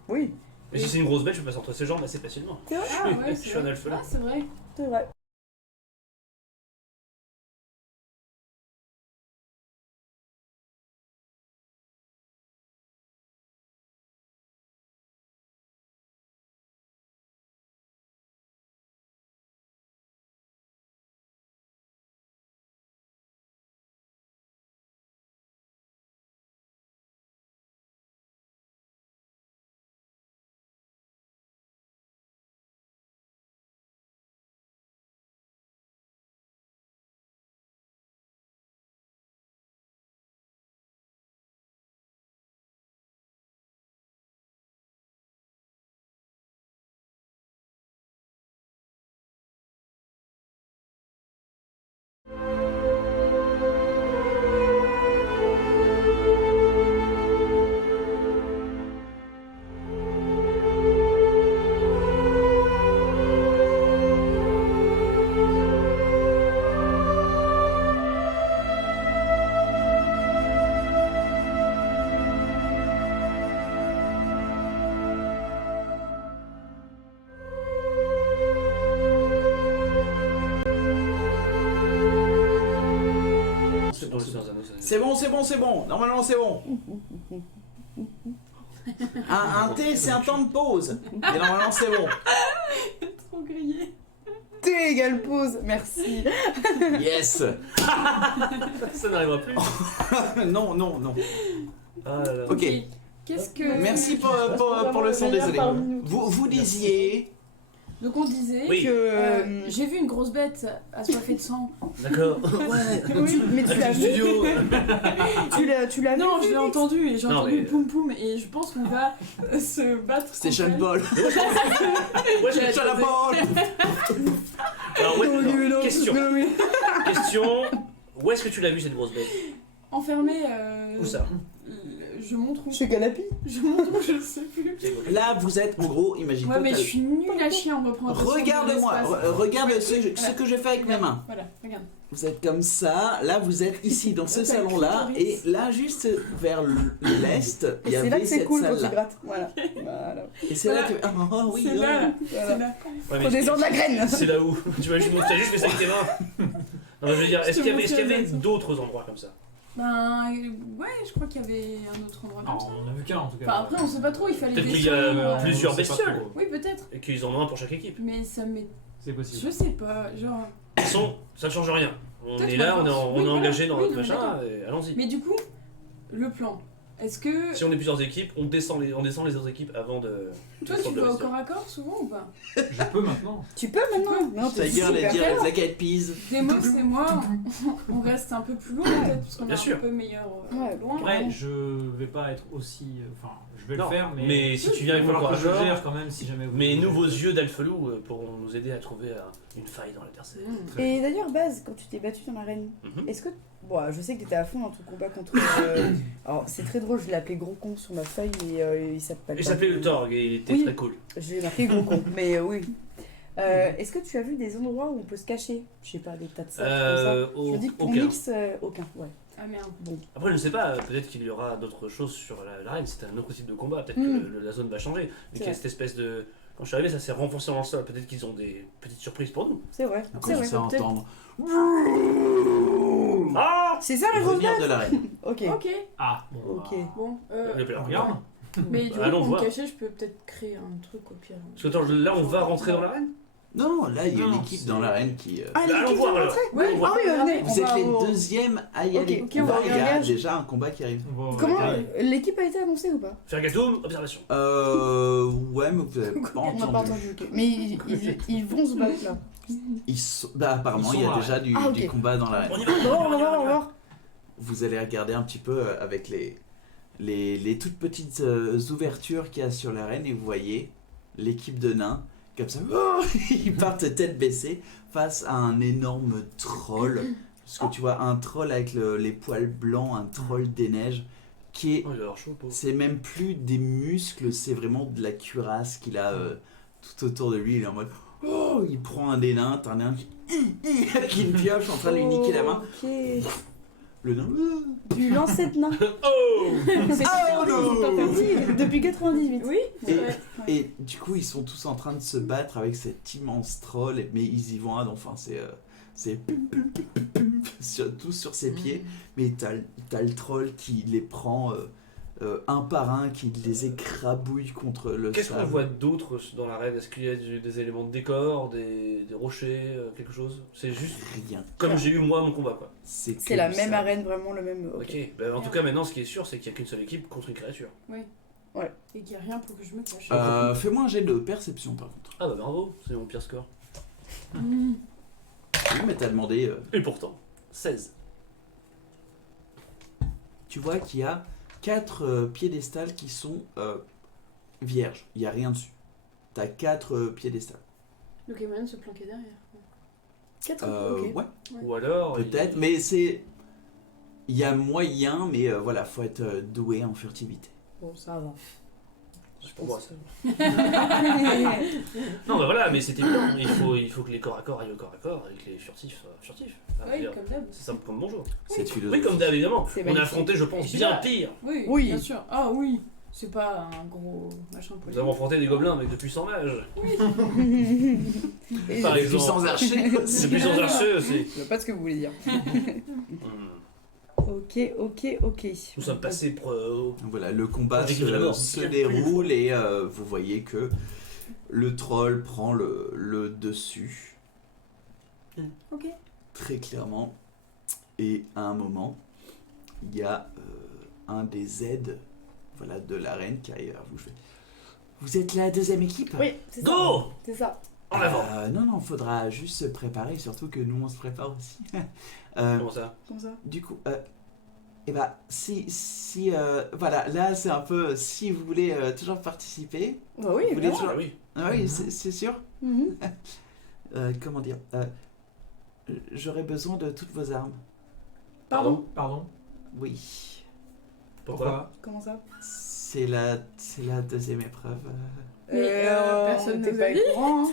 Oui, Mais si c'est une grosse bête, je passe entre ses jambes assez facilement. c'est vrai. Ah ouais, Je c'est suis un vrai. alphelin. Ah, c'est vrai. C'est vrai. C'est bon. Normalement, c'est bon. Un thé, c'est un temps de pause. Et normalement, c'est bon. Trop grillé. T égale pause, merci. Yes. Ça n'arrivera plus. Non. Ah là là. Ok. Qu'est-ce que. Merci pour le son, désolé. Vous disiez... Donc on disait Oui. Que. j'ai vu une grosse bête assoiffée de sang. D'accord. Ouais, oui, mais tu Avec l'as le vu. studio. Tu l'as vu. Non, je l'ai entendu et j'ai Non, entendu mais- poum poum et je pense qu'on va se battre. C'était contre Sean elle. Paul. Ouais, je Sean Paul. Alors, ouais, non, question. Où est-ce que tu l'as vu cette grosse bête? Enfermée. Où ça? Je montre où. Chez Canapi. Je montre où, je sais plus. Là, vous êtes, en gros, imagine-toi... Ouais, mais je t'as- suis nulle à chier en représentation. Regarde-moi, de l'espace. regarde ce que j'ai fait avec mes mains. Voilà, regarde. Vous êtes comme ça, là vous êtes ici dans ce T'as le salon-là, et clitoris. là juste vers l'est, il Et y c'est là avait que c'est cette cool quand tu salle-là. grattes. Voilà. Voilà. Et c'est là Voilà. que... Ah oui, C'est là, là. Voilà. C'est là. Ouais, mais Prenez-en de la graine. c'est là où? Tu m'as juste fait ça avec tes mains. Non, mais je veux dire, est-ce qu'il y avait d'autres endroits comme ça? Ben ouais, je crois qu'il y avait un autre endroit Non, comme ça. on a vu qu'un en tout cas. Enfin après on sait pas trop, il fallait Peut-être des qu'il y a sons, plusieurs On sait pas bestioles. trop. Oui peut-être, Et qu'ils en ont un pour chaque équipe. mais ça m'est... C'est possible. Je sais pas, genre... De toute façon, ça ne change rien. On Peut-être est là, pas on est, force. on Oui, est voilà. engagé dans Oui, notre non, mais machin, d'accord. et allons-y. Mais du coup, le plan, est-ce que... Si on est plusieurs équipes, on descend les autres équipes avant de. Toi tu vas au corps à corps souvent ou pas? Je peux maintenant. Tu peux maintenant. Non, t'es Tiger, les super dire fort. Black Eyed Peas. Demos et moi, on reste un peu plus loin peut-être, parce qu'on est Bien un sûr. peu meilleur Ouais, loin. Après, je vais pas être aussi. Enfin, je vais Non, le faire, mais si tu il viens va avec le corps falloir à que je corps, gère quand même si jamais vous. mais nous, vos yeux d'Alphelou pourront nous aider à trouver une faille dans la terre. Mmh. Et d'ailleurs, Baz, quand tu t'es battu dans l'arène, Mhm. est-ce que. Bon, je sais que t'étais à fond dans ton combat contre. Alors, c'est très drôle, je l'ai appelé gros con sur ma feuille, mais il s'appelle. Il pas s'appelait gros. le Torg et il était Oui. très cool. J'ai marqué gros con, mais oui. Est-ce que tu as vu des endroits où on peut se cacher? Je sais pas, des tas de sacs comme ça. Je dis que pour Aucun. Mix, aucun, ouais. Ah merde. Bon. Après, je ne sais pas, peut-être qu'il y aura d'autres choses sur l'arène, c'est un autre type de combat, peut-être Mm. que la zone va changer. Mais C'est qu'il y a vrai. cette espèce de. Quand je suis arrivé, ça s'est renfoncé dans le sol, peut-être qu'ils ont des petites surprises pour nous. C'est vrai, On c'est vrai. commence à peut-être. entendre. Ah C'est ça la grosse Venir bête. de l'arène. Ok. Ok, Ah, bon. Ok. bah, bon. Le père. Regarde. Mais du coup, Allons pour voir. me cacher, je peux peut-être créer un truc au pire. Parce que attends, là, on va rentrer dans l'arène? Non, là il y a une Non, équipe c'est- dans l'arène qui... Ah, Allons l'équipe voir de alors. rentrée. Ouais, On va- Ah oui, venez. Vous on êtes va les au- deuxièmes à y Ok, aller. ok, on va Là, il y a regarder. déjà un combat qui arrive. On va Comment regarder. l'équipe a été annoncée ou pas? Faire gâteau, observation. Ouais, mais vous avez pas On n'a pas entendu. entendu, ok. Mais ils vont se battre là. Bah apparemment Ils il y sont a là. déjà du Ah, ok. combat dans l'arène. On y va. Bon, on va voir, on va voir. Vous allez regarder un petit peu avec les toutes petites ouvertures qu'il y a sur l'arène et vous voyez l'équipe de nains comme ça, oh, ils partent tête baissée face à un énorme troll. Parce que tu vois un troll avec les poils blancs, un troll des neiges qui est... Oh, il va avoir chaud, pauvre. C'est même plus des muscles, c'est vraiment de la cuirasse qu'il a tout autour de lui. Il est en mode... Oh, il prend un des nains, t'as un nain qui une pioche en train de lui niquer la main. Ok. Le nain... Du lancer de nain. Oh C'est Oh, non. interdit depuis 98. Oui, c'est Et- vrai. Ouais. Et du coup, ils sont tous en train de se battre avec cet immense troll, mais ils y vont à enfin, c'est pum, pum, pum, pum, pum, tous sur ses pieds, mais t'as le troll qui les prend un par un, qui les écrabouille contre le Qu'est-ce qu'on sable. voit d'autre dans l'arène? Est-ce qu'il y a des éléments de décor, des rochers, quelque chose? C'est juste Rien. comme j'ai eu moi mon combat quoi. C'est que la du même sable. arène, vraiment le même. Ok, bah, en tout cas maintenant ce qui est sûr c'est qu'il n'y a qu'une seule équipe contre une créature. Et qu'il n'y a rien pour que je me cache. Fais-moi un jet de perception par contre. Ah bah bravo, c'est mon pire score. Mmh. Oui, mais t'as demandé. Et pourtant, 16. Tu vois qu'il y a 4 piédestals qui sont vierges. Il n'y a rien dessus. T'as 4 piédestals. Donc il y a moyen de se planquer derrière. 4 ok. Ouais. Ou alors... Peut-être, mais c'est. Il y a moyen, mais voilà, faut être doué en furtivité. Bon, ça va. C'est pour moi ça. Non bah voilà, mais c'était évident. Il faut que les corps à corps aillent au corps à corps et que les furtifs soient furtifs. Ah, je veux Oui, dire, comme d'hab. c'est simple comme bonjour. Cette Oui, philosophie. comme d'hab évidemment. C'est On a magnifique. affronté, je pense, bien pire. Oui, Oui. bien sûr. Ah oui, c'est pas un gros machin pour Nous avons affronté des gobelins avec de puissants mages. Et Par je- exemple. Puissants archers. De puissants archers aussi. je vois pas ce que vous voulez dire. Hmm. Ok. Nous sommes passés Voilà, le combat J'ai cru d'abord. se déroule et vous voyez que le troll prend le dessus. Ok. Très clairement. Et à un moment, il y a un des aides voilà, de la reine qui arrive à vous. Vous êtes la deuxième équipe? Oui, c'est ça. Go. C'est ça. En avant. Non, faudra juste se préparer, surtout que nous on se prépare aussi. Comment ça? Comme ça. Du coup, et bah, si voilà, là c'est un peu, si vous voulez toujours participer, Bah oui, vous voulez évidemment. toujours... Ah oui. Ah oui, c'est sûr. Mhm. Comment dire j'aurais besoin de toutes vos armes. Pardon? Pardon. Oui, Pourquoi? Comment ça? c'est la deuxième épreuve. Mais, personne n'était nous pas a dit. au courant. Hein.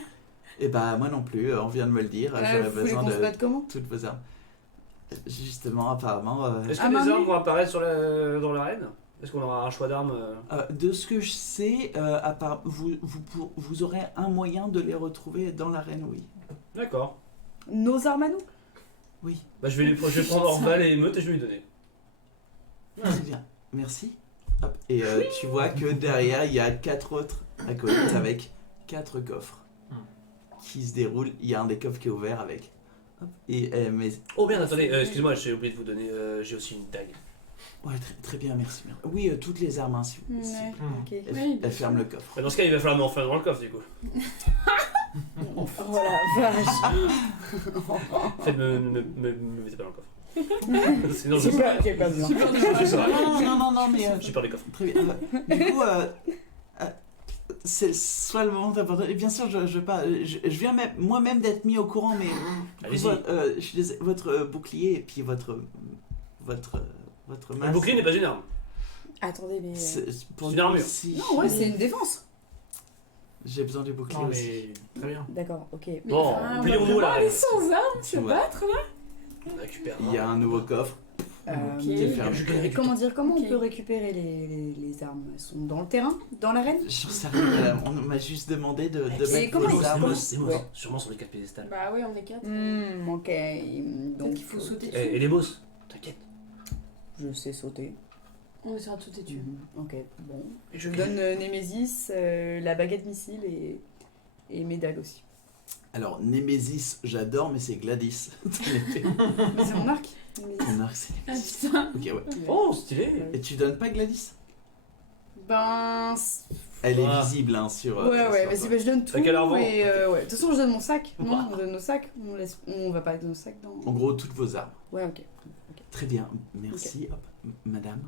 Et bah, moi non plus, on vient de me le dire, j'aurais Vous voulez besoin qu'on se de batte comment? toutes vos armes. Justement, apparemment, Est-ce Ah, que les mamie. armes vont apparaître dans l'arène? Est-ce qu'on aura un choix d'armes de ce que je sais, vous aurez un moyen de les retrouver dans l'arène, oui. D'accord. Nos armes à nous? Oui, Bah je vais prendre Orval et Meute et je vais lui donner. très bien, merci. Hop. Et tu vois que derrière, il y a 4 autres acolytes avec 4 coffres qui se déroulent. Il y a un des coffres qui est ouvert avec... Hop. Et, mais... Oh merde, attendez, excusez-moi, j'ai oublié de vous donner, j'ai aussi une dague. Ouais, très bien, merci. Oui, toutes les armes, hein, si vous... si- Ouais. Ok. Elle, Oui, bien elle ferme sûr. le coffre. Bah, dans ce cas, il va falloir m'en faire dans le coffre du coup. Oh la vache. Faites me mettez pas dans le coffre. Sinon je Super, ok, pas bien. je serai. Non, mais... J'ai peur des coffres. Très bien. Du coup, c'est soit le moment d'abandonner. Et bien sûr, je viens même, moi-même d'être mis au courant, mais Allez-y. je suis désolé, votre bouclier et puis votre Le masse. bouclier n'est pas une arme. Attendez, mais. Pour C'est une nous, armure. si Non, ouais, c'est une défense. j'ai besoin du bouclier Non, aussi. mais très bien. D'accord, ok. Mais Bon, enfin, on va plions-nous là. vraiment aller sans armes se Ouais. battre là. On récupère. Il y a un nouveau coffre. Euh, Qui est fermé. Comment dire, comment Ok. on peut récupérer les armes? Elles sont dans le terrain? Dans l'arène? J'en sais rien, madame. On m'a juste demandé de Et mettre comment vos ils- armes. comment- C'est Ouais. sûrement sur les 4 piédestals. Bah oui, on est 4. Ok. Peut-être Donc, qu'il faut sauter dessus. Et les boss, t'inquiète. je sais sauter. On essaiera de sauter dessus. Ok, bon. Et Je donne Némésis, la baguette missile et mes dagues aussi. Alors, Némésis, j'adore, mais c'est Gladys. Mais c'est mon arc. Némésis. Ton arc, c'est Ah Némésis. putain. Ok, ouais. Oh, stylé. Et tu donnes pas Gladys? Ben. Elle est Ah. visible hein, sur. Ouais, sur mais toi. c'est, je donne tout. T'as quel arbre Et ouais. De toute façon, je donne mon sac. Non, Bah. on donne nos sacs. On va pas avec nos sacs dans. En gros, toutes vos armes. Ouais, ok. Très bien, merci. Hop. Madame.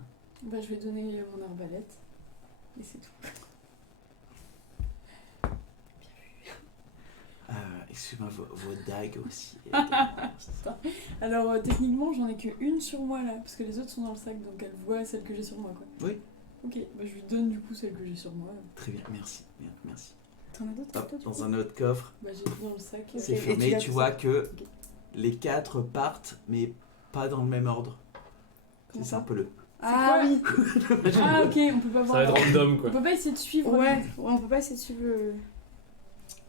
Bah je vais donner mon arbalète. Et c'est tout. Excusez-moi, vos dagues aussi. Alors techniquement j'en ai qu'une sur moi là, parce que les autres sont dans le sac, donc elle voit celle que j'ai sur moi quoi. Oui. Ok, bah je lui donne du coup celle que j'ai sur moi. Très bien, merci. Merci. T'en as d'autres Hop, toi, du dans coup un autre coffre, Bah j'ai tout dans le sac. c'est Et fermé. tu Tu l'as vois tout que Ok. les 4 partent, mais pas dans le même ordre. Comment C'est ça un peu le. Ah quoi oui. Ah ok, on peut pas Ça va voir. être random On quoi. peut pas essayer de suivre. Ouais, on peut pas essayer de suivre le.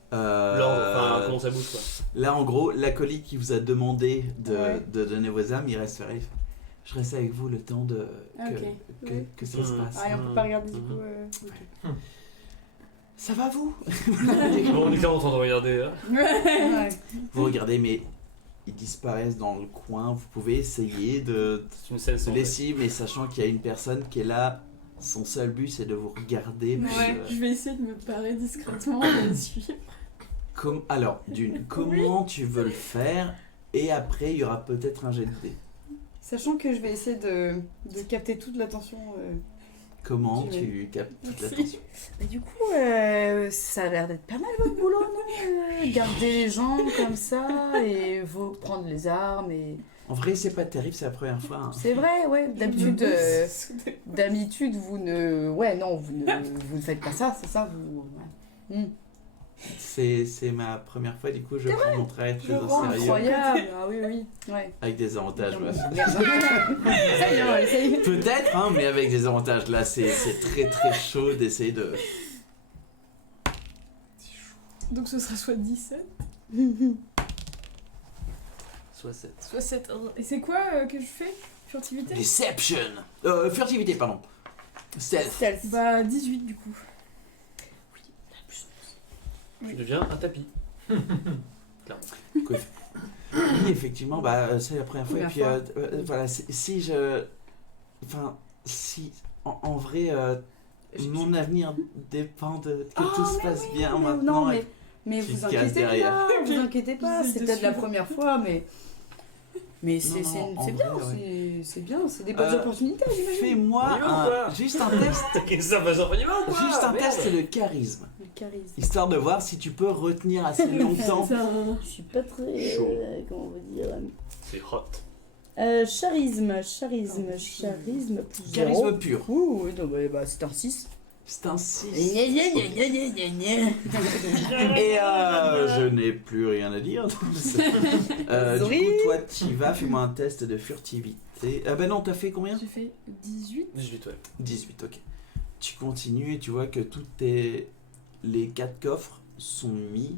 L'ordre, enfin, comment ça bouge quoi. Là, en gros, l'acolyte qui vous a demandé Ouais. de donner vos âmes, il reste faire. Je reste avec vous le temps de Ah, que, ok. que, Ouais. que ça se passe. Ah, et on peut pas regarder du Mhm. coup. Ça va vous? Bon, on est en train de regarder. Hein. Ouais. Vous regardez, mais ils disparaissent dans le coin. Vous pouvez essayer de C'est une scène sans les suivre, mais sachant qu'il y a une personne qui est là, son seul but c'est de vous regarder. puis, Ouais, je vais essayer de me parer discrètement et de suivre. Alors, comment tu veux le faire? Et après, il y aura peut-être un jet de dés. Sachant que je vais essayer de capter toute l'attention. Comment Je tu captes toute Merci. l'attention? Mais du coup, ça a l'air d'être pas mal votre boulot, non? Garder les gens comme ça et vous prendre les armes et. En vrai, c'est pas terrible, c'est la première fois. hein. C'est vrai, ouais. D'habitude, vous ne. Ouais, non, vous ne faites pas ça, c'est ça, vous. Ouais. C'est ma première fois, du coup, je vous montrerai plus au sérieux. Incroyable! Ah oui, oui. Ouais. Avec des avantages, ouais. Ça y est, on va essayer. Peut-être, hein, mais avec des avantages. Là, c'est très très chaud d'essayer de. Donc ce sera soit 17, Soit 7. soit 7. Et c'est quoi que je fais? Furtivité. Deception. Furtivité, pardon. Stealth. Stealth. Bah 18 du coup. Tu deviens un tapis. Oui, effectivement, bah c'est la première fois. Et puis Première voilà, si je, enfin, si en vrai, mon avenir dépend de que tout se passe bien maintenant. Non, et- mais Tu vous te casses inquiétez derrière. pas, vous inquiétez pas, J'essaie c'est de peut-être la suivre. première fois, mais c'est Non, en bien, vrai, ouais. c'est bien, c'est des bonnes opportunités, j'imagine. Fais-moi On y va ou quoi juste un test, Qu'est-ce que ça passe en premier ou quoi? juste un Merde. test de charisme, Le charisme. histoire de voir si tu peux retenir assez longtemps. Je suis pas très. Chaud. Comment on va dire C'est hot. charisme plus Charisme 0. pur. Ouh, non, bah, c'est un 6. C'est un 6. Et Et je n'ai plus rien à dire. Du Sorry. coup, toi, tu vas, fais-moi un test de furtivité. Ah ben non, t'as fait combien? J'ai fait 18. 18, ouais. 18, ok. Tu continues et tu vois que les 4 coffres sont mis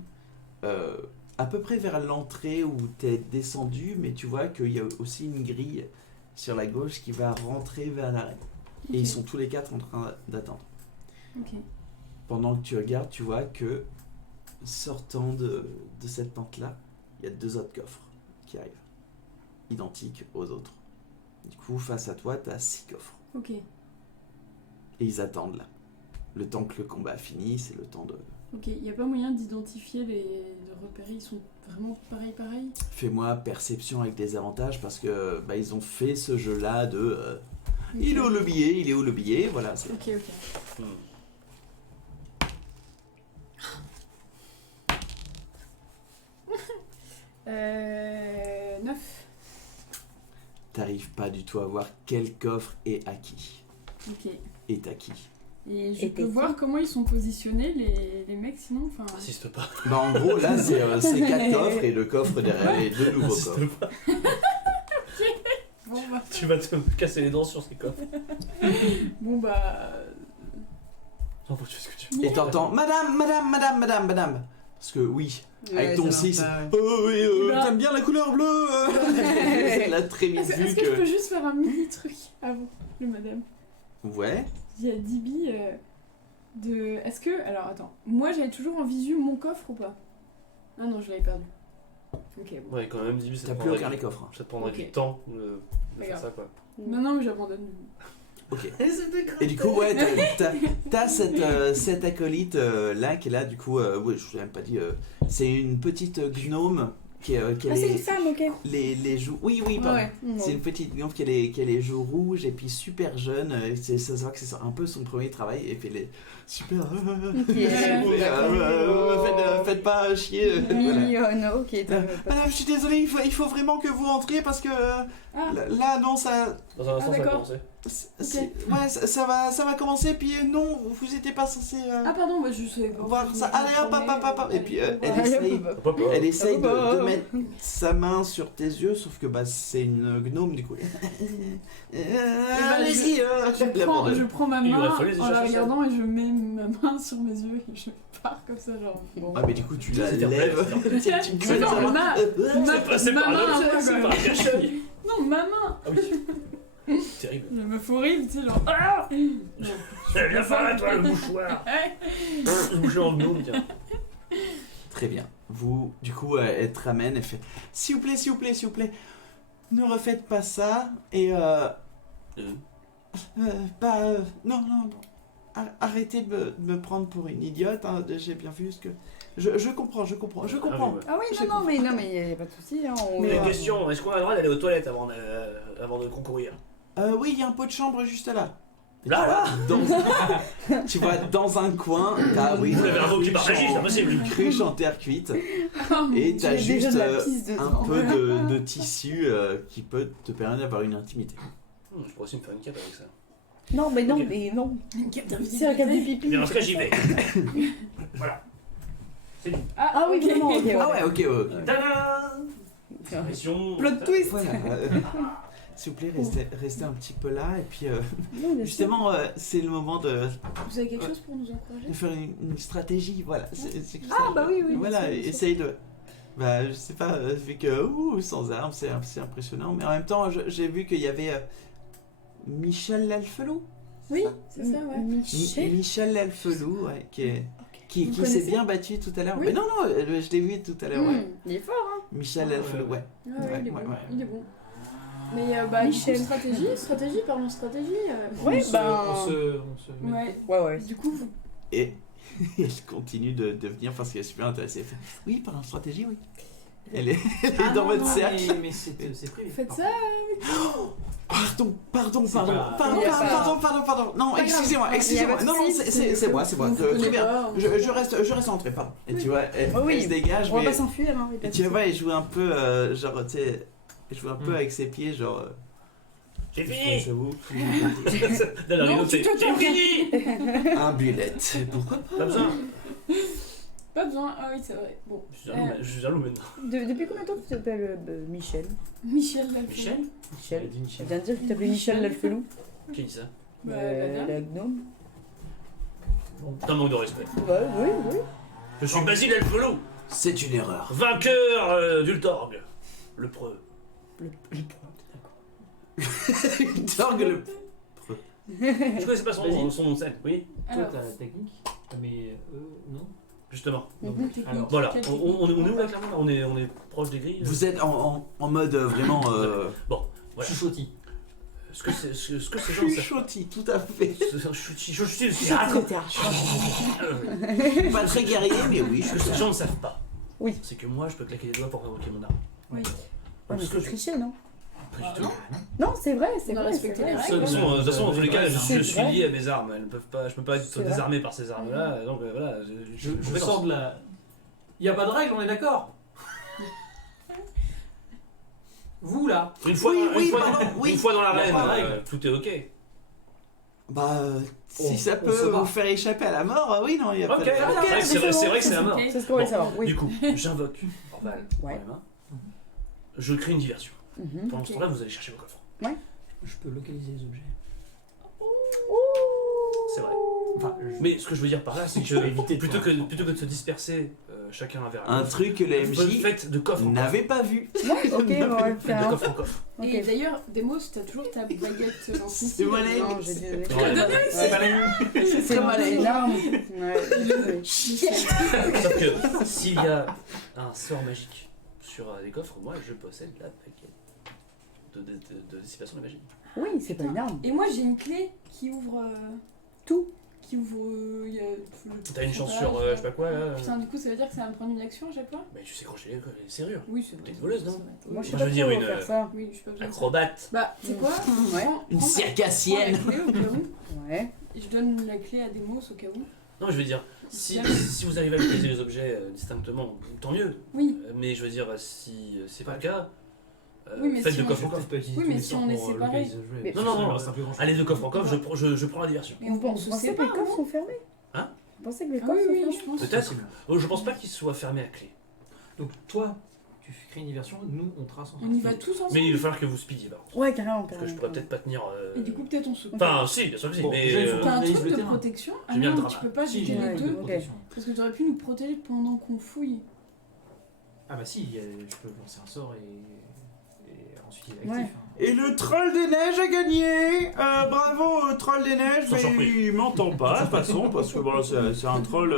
à peu près vers l'entrée où t'es descendu, mais tu vois qu'il y a aussi une grille sur la gauche qui va rentrer vers l'arène. Ok. Et ils sont tous les 4 en train d'attendre. Ok. Pendant que tu regardes, tu vois que sortant de cette tente-là, il y a 2 autres coffres qui arrivent, identiques aux autres. Du coup, face à toi, tu as 6 coffres. Ok. Et ils attendent là. Le temps que le combat finisse, c'est le temps de... Ok. Y a pas moyen d'identifier de repérer. Ils sont vraiment pareil. Fais-moi perception avec des avantages parce que bah, ils ont fait ce jeu-là de... Ok. Il est où le billet? Il est où le billet? Voilà. c'est- Ok. Hmm. 9. T'arrives pas du tout à voir quel coffre est à qui. Ok. Est à qui. Et je Et peux t'es voir comment ils sont positionnés les mecs sinon. Enfin. Insiste pas. Bah en gros là c'est 4 coffres et le coffre derrière les 2 nouveaux Insiste coffres. pas. Bon bah. Tu vas te casser les dents sur ces coffres. Bon bah. Non, faut que tu fais ce que tu veux. Et t'entends madame. Parce que oui, avec ton 6. Oh oui, Bah. t'aimes bien la couleur bleue. Elle a très vite Est-ce vu que je peux que. juste faire un mini truc avant le madame? Ouais. Il y a Dibi de. Est-ce que. Alors attends. Moi j'avais toujours en visu mon coffre ou pas? Ah non, je l'avais perdu. Ok, bon. Ouais, quand même, 10 ça T'as te plus prendrait- aucun les coffres. hein. Ça te prendrait Ok. du temps de faire Regarde. ça, quoi. Non, non, mais j'abandonne. Ok. Et du coup, ouais, t'as cette acolyte là qui est là, du coup, ouais, je vous ai même pas dit, c'est une petite gnome qui a Ah, c'est une femme, ok. les joues. Oui, pardon. Ouais. C'est une petite gnome qui a les joues rouges et puis super jeune. Ça se voit que c'est un peu son premier travail et puis elle est super. Faites pas chier. Voilà. Mignonne, ok. Madame, je suis désolé, il faut vraiment que vous rentriez parce que Ah, là, non, ça. Dans un instant, ça va d'accord. commencer. Ouais, ça va commencer, puis non, vous étiez pas censé ah pardon, bah je savais pas. voir ça. Allez, hop. Et puis elle Allez, essaye, Hop, hop, hop. elle essaye de mettre sa main sur tes yeux, sauf que bah, c'est une gnome du coup. Allez-y, Je prends ma Il main aurait fallu déjà en la faire ça. regardant et je mets ma main sur mes yeux et je pars comme ça, genre. Bon. Ah, mais du coup, tu la C'était lèves. bref. tu Mais gueules non, sa main. C'est ma pas main, un moi, objet, c'est quoi. pas un cache-œil. Non, ma main. Ah oui. Terrible. Je me fous horrible, tu sais, genre. Ah non. Viens par là, toi, le mouchoir. Le mouchoir en gnome, tiens. Très bien. Vous, du coup, elle te ramène, elle fait s'il vous plaît, ne refaites pas ça et non. Arrêtez de me prendre pour une idiote, hein, j'ai bien vu ce que... Je comprends. Ah oui, ouais. Ah oui, non, mais il n'y a pas de souci. Hein, on Mais va- question, est-ce qu'on a le droit d'aller aux toilettes avant de concourir? Oui, il y a un pot de chambre juste là. Et Là, tu vois, dans un coin, t'as Vous avez un mot qui partage, c'est impossible. une cruche en terre cuite Oh, mon et Dieu. t'as J'ai déjà juste de la pisse un dedans. peu de tissu qui peut te permettre d'avoir une intimité. Je pourrais aussi me faire une cape avec ça. Non, mais non, Ok. mais non. Une cape C'est un cas du pipi. Mais en tout cas, j'y vais. Voilà. C'est tout. Ah oui, ok. vraiment, ok. Ah ouais, ok. Tada! Pression. Plot twist. Voilà. S'il vous plaît, restez un petit peu là et puis Non, bien sûr. justement, c'est le moment de Vous avez quelque chose pour nous encourager? faire une stratégie. Voilà. C'est Ah, bah oui. Voilà, essaye de. Bah, je sais pas, vu que sans armes, c'est impressionnant. Mais en même temps, j'ai vu qu'il y avait Michel l'Elfelou. Oui, c'est ça, ouais. Michel l'Elfelou, ouais, qui Vous s'est connaissez bien battu tout à l'heure. Oui. Mais non, je l'ai vu tout à l'heure, ouais. Il est fort, hein. Michel l'Elfelou, ouais. Ouais, il est bon. ouais. Il est bon. Mais bah, Michel. stratégie, parlons stratégie. Ouais, on bah. se met. Ouais. Ouais. Du coup, vous... Et elle continue de venir parce qu'elle est super intéressée. Elle fait, oui, par la stratégie, oui. Elle est dans votre cercle. Mais c'est prévu. faites ça. Pardon. Non, Pas excusez-moi. grave. Il y a pas de Non, souci. c'est moi. Vous Très connaissez bien. pas. Je reste rentré, pardon. Et tu vois, elle Oui. se dégage, On va mais. pas s'enfuir, hein. Et tu vois, elle joue un peu, genre, tu sais. Elle joue un peu avec ses pieds, genre. J'ai fini. J'avoue. Dans la Non, rideau, tu c'est te j'ai fini. Un bulette. Pourquoi Pas besoin. Pas besoin. Ah oui, c'est vrai. Bon. Je suis jaloux maintenant. Depuis combien de temps tu t'appelles Michel Michel Lalfou. Michel Michel. Elle dit Je Michel. viens de dire que tu t'appelais Michel l'Alfelou. Qui dit ça Bah, la dame. La gnome. T'as un manque de respect. Ouais, oui. Je suis Basile Elfelou, C'est une erreur. vainqueur d'Ultorg. Le preux. Torgue le. Je connaissais pas Vas-y. son nom de scène, oui, Toi, Alors, t'as la technique, mais non. justement. Donc, technique. alors, Voilà, Quelle on est technique où là clairement là on est proche des grilles. Vous êtes en mode vraiment. Voilà. chuchotis. Ce que ces gens savent. Chuchotis, tout à fait. Pas très guerrier, mais oui, Ce que ces gens ne savent pas, Oui. c'est que moi je peux claquer les doigts pour provoquer mon arme. Oui. Ouais, mais Ce que c'est je- triché, non Pas du tout. Non, c'est vrai, c'est On a vrai. respecté c'est vrai. les De règles. toute façon, dans tous les cas, C'est je suis vrai. lié à mes armes. Elles ne peuvent pas, je peux pas être C'est vrai. désarmé par ces armes-là. Donc voilà, Je sors de la. Il n'y a pas de règle, on est d'accord. Vous là. Une fois, Oui, pardon, oui. une fois dans Y a l'arène, pas de règle. tout est ok. Bah, si On- ça on peut se bat. vous faire échapper à la mort, oui, non, il y a Ok, pas de. c'est vrai que c'est la mort. Ok. C'est ce qu'on voulait Bon, savoir, oui. Du coup, j'invoque Orval Ouais. dans les mains. Je crée une diversion. Mhm. Pendant ce temps-là, vous allez chercher vos coffres. Je peux localiser les objets. C'est vrai. Enfin, Mais ce que je veux dire par là, c'est que éviter de plutôt faire. que de se disperser chacun un vers Un l'autre, truc que les MJ faites de coffre en coffre. n'avait pas vu. Ouais, ok, on va le Faites faire. de hein. coffre en coffre. Et Ok. d'ailleurs, Demos, t'as toujours ta baguette C'est transmissible. malin. Non, j'ai dit. Ouais. C'est malin. C'est très malin. malin. Énorme. Ouais. Sauf que s'il y a un sort magique sur des coffres, moi je possède la baguette de dissipation de magie. Oui, c'est pas énorme. Et moi, j'ai une clé qui ouvre. Tout. Qui ouvre. T'as une chance sur je sais pas quoi là. Putain, du coup, ça veut dire que ça va me prendre une action à chaque fois. Mais tu sais crocher les serrures. Oui, c'est vrai. T'es une voleuse, non? Ça va être- Moi, je sais Moi, pas je veux dire trop une, faire ça. Oui, je suis pas besoin de ça. Acrobate. Bah, tu sais quoi Ouais. Une Prends circassienne. la clé au cas où. Ouais. Et je donne la clé à Demos au cas où. Non, je veux dire, si vous arrivez à utiliser les objets distinctement, tant mieux. Oui. Mais je veux dire, si c'est pas le cas, Oui, mais faites si de on- coffre en Peut-être coffre. pas utiliser Oui, tous mais les si sorts on est pour séparés. localiser les objets. Mais- Parce Non, que non, ça non. reste un peu grand-chose. Allez de coffre en coffre, je prends la diversion. Et on Vous pense pensez que les coffres sont fermés Hein Vous pensez que les Ah coffres oui, sont oui, fermés je pense. Peut-être. Je pense pas qu'ils soient fermés à clé. Donc toi, tu crées une diversion, nous on trace ensemble. On y va tous ensemble. Mais il va falloir que vous speediez par contre. Ouais, carrément. Parce que je pourrais peut-être pas tenir. Et du coup, peut-être on se. Enfin, si, bien sûr que si. Bon, Mais déjà, il faut T'as un analyse truc le de terrain. protection Ah J'aime bien le non, drama. tu peux pas Si, jeter j'ai les un deux. de ok. protection. Parce que tu aurais pu nous protéger pendant qu'on fouille. Ah bah si, je peux lancer un sort et ensuite il est Ouais. actif. hein. Et le troll des neiges a gagné. Bravo, troll des neiges. Sans Mais surprise. il m'entend pas de toute façon parce que bon, c'est un troll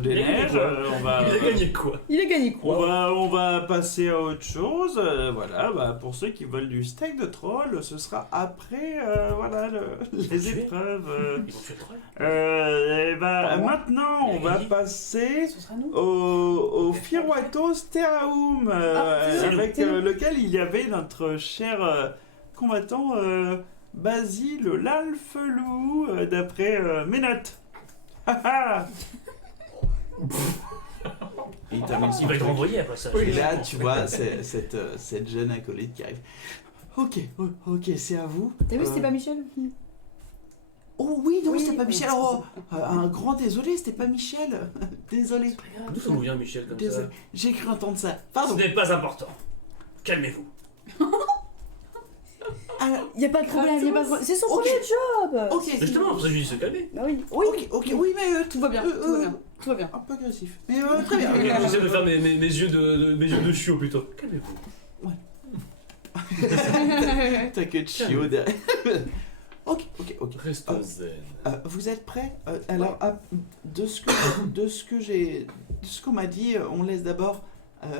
des Il a gagné neiges. quoi On va. Il a gagné quoi? Il a gagné quoi On va passer à autre chose. Voilà, bah, pour ceux qui veulent du steak de troll, ce sera après voilà, les tuer. épreuves. Ils vont tuer le troll. Et bah, Pas moi. maintenant, on va passer Ce sera nous. au Firwatos Terraum, c'est avec c'est nous. lequel il y avait notre cher combattant Basile l'Alfelou, d'après mes notes. Haha. Et il termine son Il va être truc. renvoyé après ça. Et là, tu vois, cette jeune acolyte qui arrive. Ok, c'est à vous. T'as vu, c'était pas Michel Oh oui, non, Oui. c'était pas Michel. Oh, un grand désolé, c'était pas Michel. Désolé. D'où ça nous vient Michel comme Désolé. ça? J'ai cru entendre ça. Ce Pardon. n'est pas important. Calmez-vous. y a pas de problème, y a pas de problème. C'est son Ok. premier job. Ok. Justement, pour ça je lui dis de se calmer. Bah oui. Oui. Ok, oui, mais Tout va bien, tout va bien. Tout va bien. un peu agressif. Mais très bien. J'essaie de faire mes yeux de chiot plutôt. Calmez-vous. T'as que de chiot derrière. Ok. Restons zen. Vous êtes prêts Alors, de ce qu'on m'a dit, on laisse d'abord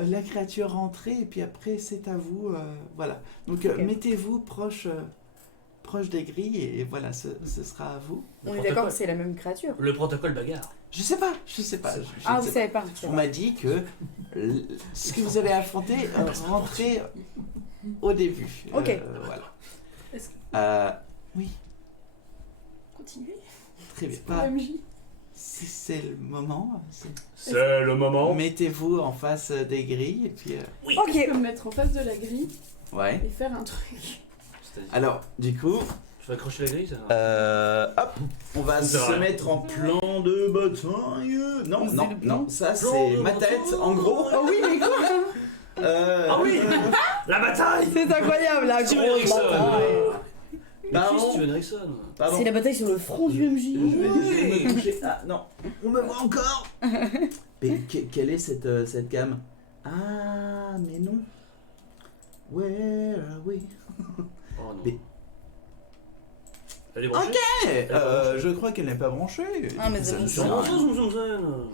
la créature rentrer et puis après c'est à vous. Voilà. Donc Ok. mettez-vous proche des grilles et voilà, ce sera à vous. On est d'accord que c'est la même créature. Le protocole bagarre. Je sais pas. Je Ah, ne vous sais savez pas. pas. On m'a dit que ce que vous avez affronté rentrez au début. Ok. Voilà. Est-ce que Oui, continuer très bien. pour MJ? Si c'est le moment, C'est le moment. mettez-vous en face des grilles et puis. Je Ok. peux me mettre en face de la grille Ouais. et faire un truc. C'est-à-dire, Alors, du coup, tu vas accrocher la grille, ça hop, on va C'est se vrai. mettre en plan de bataille. Non, C'est non, le non, plan. ça Plan c'est de ma tête, bataille. en gros. Oh oui, mais quoi? Ah oui La bataille C'est incroyable, la Steven grosse Erickson. bataille. Pardon. Qui Steven Erickson Pardon. C'est la bataille sur le front du MJ. Je vais me coucher. Ah non, on me voit encore. Mais quelle est cette gamme? Ah, mais non. Where are we? Oh non. Mais- Elle est branchée Je crois qu'elle n'est pas branchée. Ah, mais Ça c'est ne bon. sert à Enfin, rien. zoom, zoom, zoom.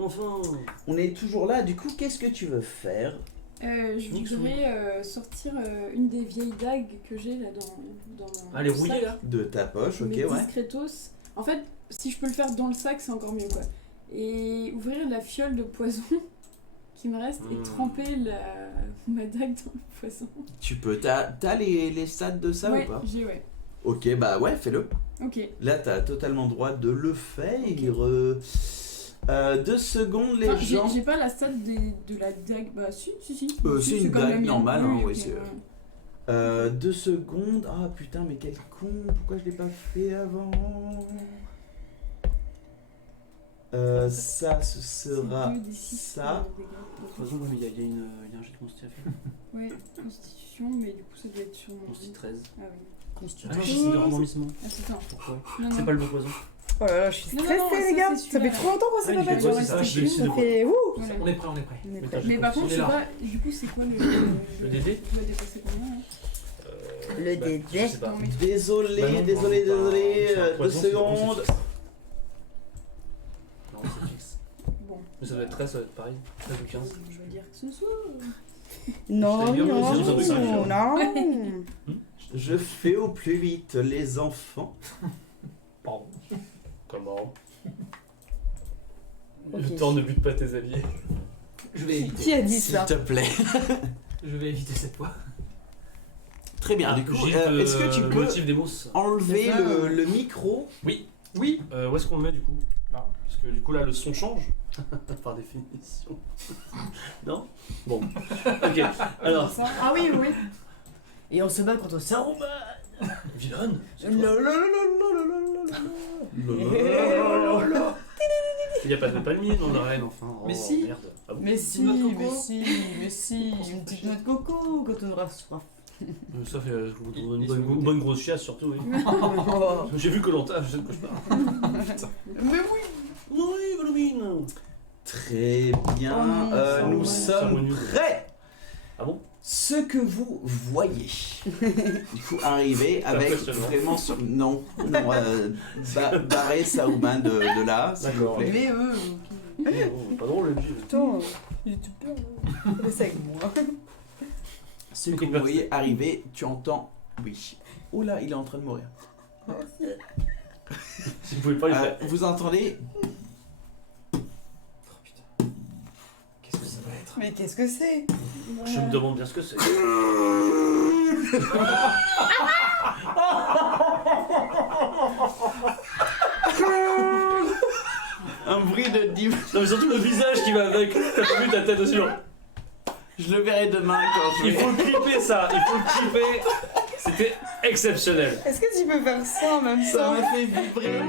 Enfin. On est toujours là, du coup, qu'est-ce que tu veux faire? Je Nique voudrais sortir une des vieilles dagues que j'ai là dans mon Ah, les sac. rouillées là De ta poche, ok, Mais ouais. discretos. En fait, si je peux le faire dans le sac, c'est encore mieux quoi. Et ouvrir la fiole de poison qui me reste et tremper ma dague dans le poison. Tu peux, t'as les stats de ça ouais, ou pas? j'ai ouais. Ok, bah ouais, fais-le. Ok. Là, t'as totalement le droit de le faire. 2 secondes, les Enfin, gens. j'ai pas la stat de la dague. Bah si. C'est une comme la dague mienne. normale, hein, oui, ok, c'est- ouais. 2 secondes. Ah putain, mais quel con. Pourquoi je l'ai pas fait avant? Ça, ce sera C'est 2d6 ça. pour les dégâts. De toute façon, il y a un jet de constitution. Ouais, constitution, mais du coup ça doit être sur mon. Consti 13. Ah oui. Ah, Constitution. c'est de rendormissement. Attends. Pourquoi Non, C'est non. pas le bon poison. Oh là là, je suis Non, stressée, non, les ça, gars. c'est Ça fait celui-là. trop longtemps qu'on s'est Ah, pas il fait battu. quoi, Ouais, c'est ça c'est Je décide Ça de fait. Ouh. Voilà. On est prêt, on est prêt. On est Mais prêt. t'as- Mais par contre, On je est sais là. pas, du coup, c'est quoi le. Le DD Je dois dépasser combien là Le Bah, DD. je sais pas. Dans mes- Désolé, Bah non, désolé. c'est un 2 poison, c'est bon, secondes. Non, c'est fixe. Bon. Mais ça doit être 13, ça doit être pareil. 13 ou 15. Je veux dire que ce soit. Non, C'est bien, non, mais c'est ça, non, non. Je fais au plus vite, les enfants. Pardon. Comment Ok. Le temps ne bute pas tes alliés. Je vais éviter. Qui a dit S'il ça? te plaît. Je vais éviter cette fois. Très bien, du coup, est-ce que tu le peux motif des mousses. enlever C'est ça. le micro? Oui. Où est-ce qu'on le met du coup Là. Parce que du coup là le son change. Par définition. Non Bon. Ok. Alors. Ça. Ah oui, oui. Et on se bat contre Saruman. Villaine Il n'y a pas de palmier dans le Rennes, enfin. Mais Oh, si. Merde. Ah bon Mais si, Une noix de coco. mais si, une petite noix de coco quand on aura soif. Ça fait une bonne grosse chiasse surtout, oui. Oh. J'ai vu que l'onta, je sais de quoi je parle. Mais oui. Oui, Volumine. Très bien, Oh non, nous ça sommes va. prêts. Ah bon Ce que vous voyez, du coup, arriver avec Impressionnant. vraiment non, barrer Saruman de là, s'il vous D'accord. plaît. Mais eux. Oh, pas drôle le jeu. Putain, il est tout peur. Reste avec moi. Ce que vous voyez arriver, tu entends, oui. Oula, il est en train de mourir. Si vous pouvez pas les faire. Vous entendez, Oh putain. Qu'est-ce que ça va être? Mais qu'est-ce que c'est? Je me demande bien ce que c'est. un bruit de div. Non mais surtout le visage qui va avec. T'as pas vu ta tête aussi genre. Je le verrai demain quand je Il vais. faut le clipper ça, il faut le clipper. C'était exceptionnel. Est-ce que tu peux faire ça en même Ça temps? m'a fait vibrer.